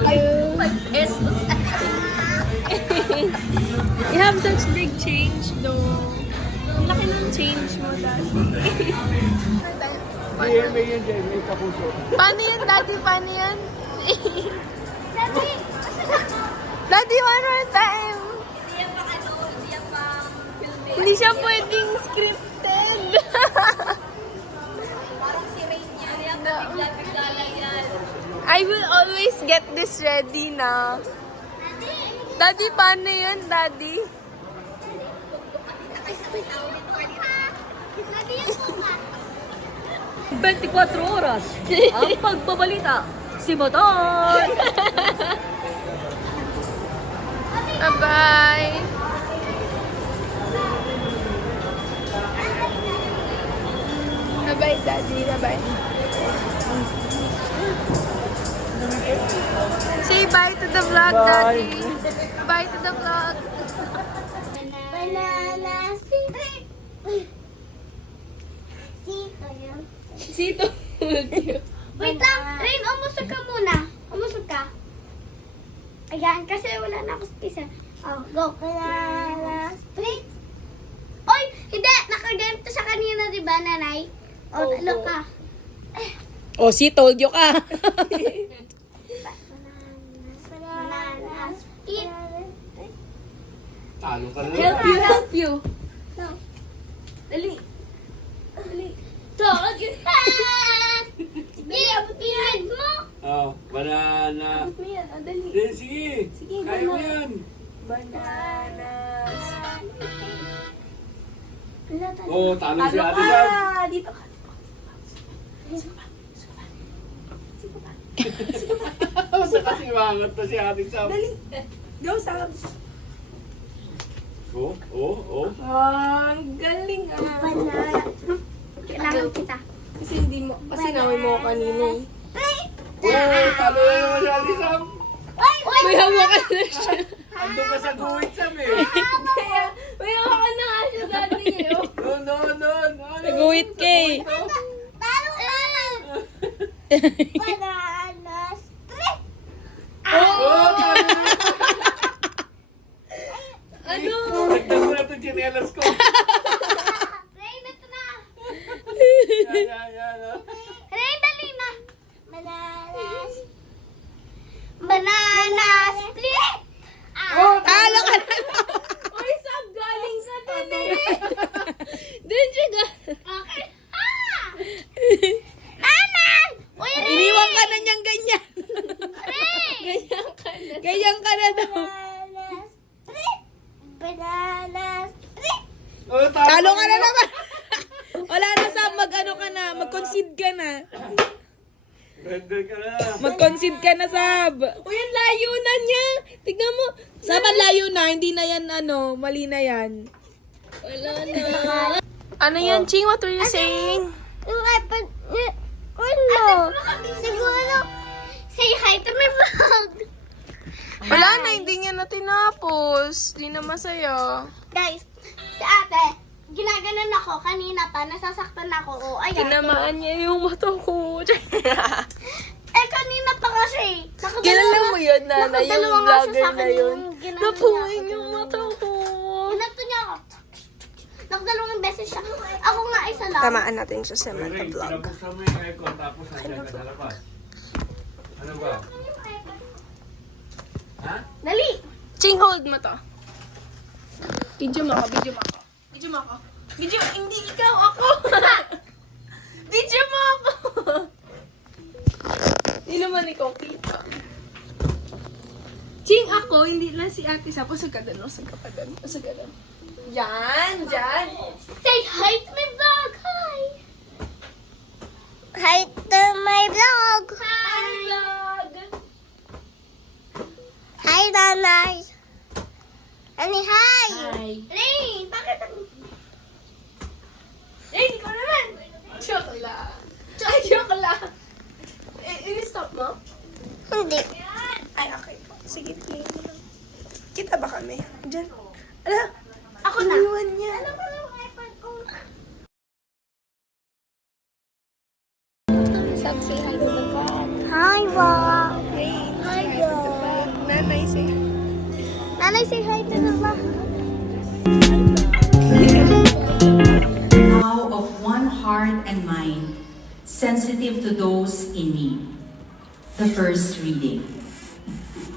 You have such big change, though. Ang laki ng change mo, Daddy. May yun dyan, may kapuso. Paano yan, Daddy? Paano yan? Daddy, Daddy, one more time. Hindi siya pwedeng scripted. parang si Rain yan. Bigla lang yan. I will always get this ready na. Daddy, paano yun, Daddy? Daddy, yan po ba? 24 oras. Ang pagbabalita. Si Motor. Bye-bye. Bye-bye, Daddy. Bye-bye. Say bye to the vlog, Daddy. Bye to the vlog. Banana stick. Sito yun. Sito. Wait lang. Rain, umusog ka muna. Umusog ka. Ayan, kasi wala na ako space. Oh, go. Banana stick. Oy, hindi. Nakaganto sa kanina, di ba, nanay? Oh, talo ka. Oh, si told you ka. Banana stick. Talo ka na. Help you. No. Dali. Told you. Sige, pinad mo. Oh, banana. Dali. Sige. Kaya mo yan. Bananas. Oo, talo si Ate Gab. Dito ka. Basta kasi mangat na si Ate Gab. Go, Sabs. Oo. Ang galing ah. Banana. Kailangan kita. Kasi hindi mo, kasi naway mo ako kanina eh. Oo, talo na naman si Ate Gab. May hawakan na siya. Ando ka sa guhit Sam eh. Kaya, may hawakan na nga siya, Daddy eh. Oh. No. Naguhit ka eh. Talo ka. Banana split. Oo, talo na. Ano? Nagdag mo na itong chinelas ko. Din siya ga. Okay. Aman! Uy, Ray! Iniwan ka na niyang ganyan. Ray! Ganyan ka na. Ganyan ka na daw. Bananas split! Bananas split! Talo ka na naman. Wala na sa mag-ano ka na. Mag-concede ka na. Render ka na. Mag-concede ka na, Sab. Uy, ang layo na niya. Tignan mo. Sab, ang layo na. Hindi na yan, mali na yan. Wala na. Ano yan, Ching? What were you saying? Yung iPad, ano? Siguro, say hi to my vlog. Wala na, hindi niya na tinapos. Hindi na masaya. Guys, si ate, ginaganon ako kanina pa, nasasaktan ako. O, ayan. Tinamaan niya yung mata ko. Eh, kanina pa kasi. Kilala mo yun, Nana? Yung nakadalawa nga siya sa vlogger akin na yun. yung ginano Napuwing niya ako. yung mata ko. Ginato niya ako. Nakadalawang beses siya. Ako nga isa lang. Tamaan natin siya sa mata Ray, vlog. pinabuksan mo yung aircon tapos nandiyan ka sa labas. Ano ba? Ha? Dali. Ching, hold mo to. Video mo ako, video mo ako. Video mo ako. Video, hindi ikaw, ako. Video mo ako. Hindi naman ikaw kita. Ching, ako, hindi lang si ate sa usag ka doon, usag ka pa doon, usag ka doon. Yan, dyan. Say hi to my vlog. Hi. Hi to my vlog. Hi, vlog. Hi, Nanay. Ani, hi. Hi. Rain, bakit? Eh, ikaw naman. Joke lang. Ay, joke lang. In-stop mo? Hindi. Ay, okay po. Sige, tingin mo lang. Kita ba kami? Diyan. Ala, Ako na. iniwan niya. Ano ba yung iPad ko? Sab, say hi to the vlog. Hi, vlog. Hi, vlog. Nanay, say hi. Nanay, say hi to the vlog. Now of one heart and mind, sensitive to those in need. The first reading.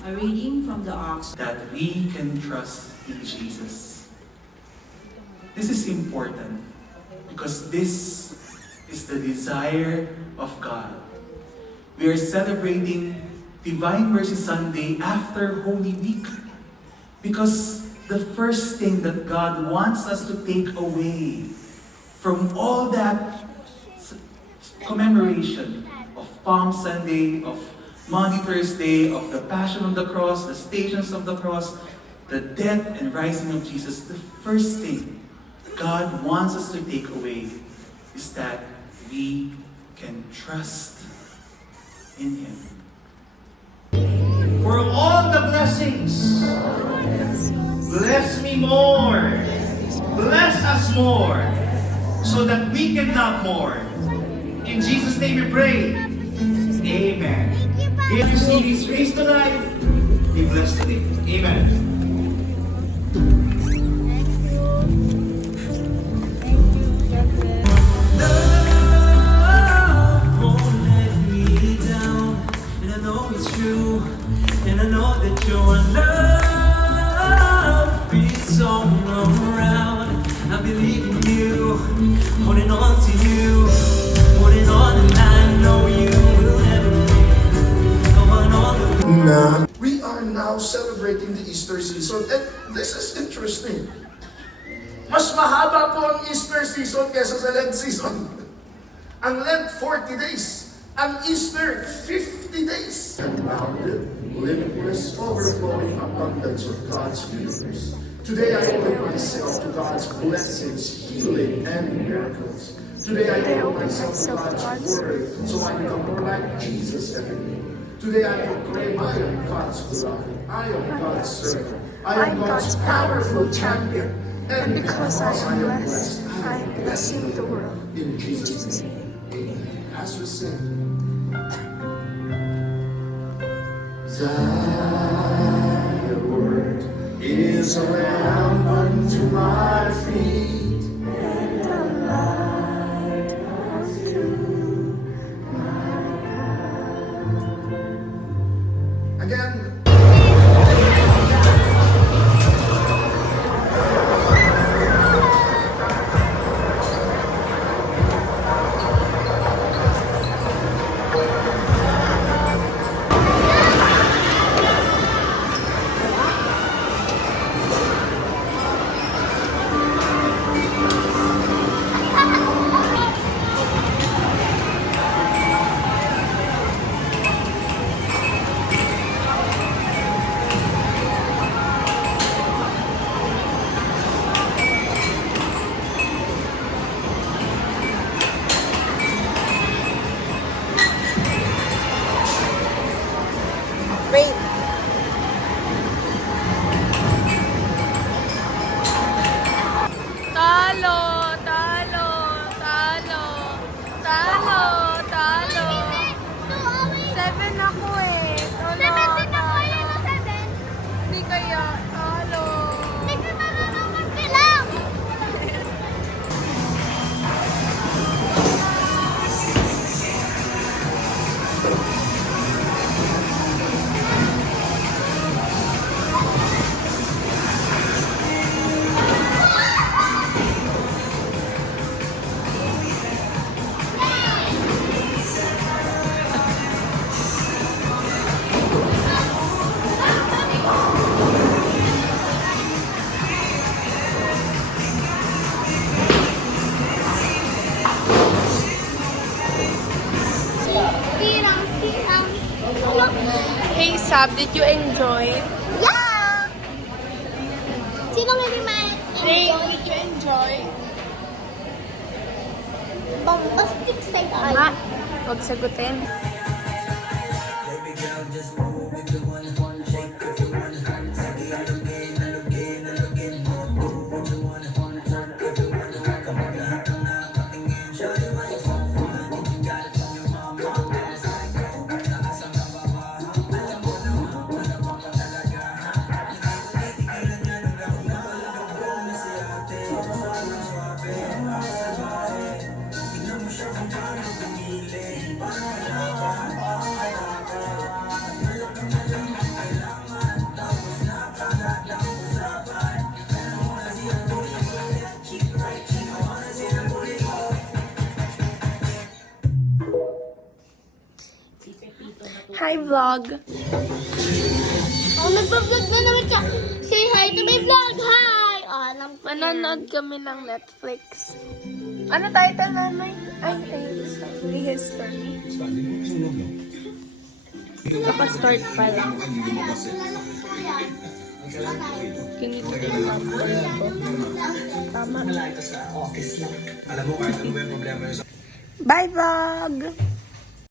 A reading from the Ox. That we can trust in Jesus. This is important because this is the desire of God. We are celebrating Divine Mercy Sunday after Holy Week because the first thing that God wants us to take away from all that commemoration of Palm Sunday, of Maundy Thursday, of the Passion of the Cross, the Stations of the Cross, the death and rising of Jesus, the first thing God wants us to take away is that we can trust in Him. For all the blessings, bless me more. Bless us more. So that we can love more. In Jesus' name we pray. Amen. If you see His face to life, be blessed today. Amen. And I know that your love is all around. I believe in you, holding on to you, holding on, and I know you will never fail. Going on the We are now celebrating the Easter season and this is interesting. Mas mahaba po ang Easter season kaysa sa Lent season. Ang Lent 40 days. Ang Easter 50 days. And bounded, limitless, overflowing abundance of God's universe. Today I open myself to God's blessings, healing, and miracles. Today I open myself to God's word so I become more like Jesus every day. Today I proclaim I am God's beloved. I am God's servant. I am God's powerful champion. And because I am blessed, I am blessing the world. In Jesus' name, amen. As we sing. Thy word is a lamp unto my feet, and a light unto my path. Again. up? Did you enjoy? Yeah! Sinong hindi ma-enjoy? Did you enjoy? Bombastic side Tama. Huwag sagutin. Hi, vlog. Oh, nagpa-vlog na naman siya. Say hi to my vlog. Hi! Oh, alam ko yan. Manonood kami ng Netflix. Ano title namin? Ay, sorry, history. Naka-start pa lang. Kinito ko yung number ko. Tama. Bye, vlog!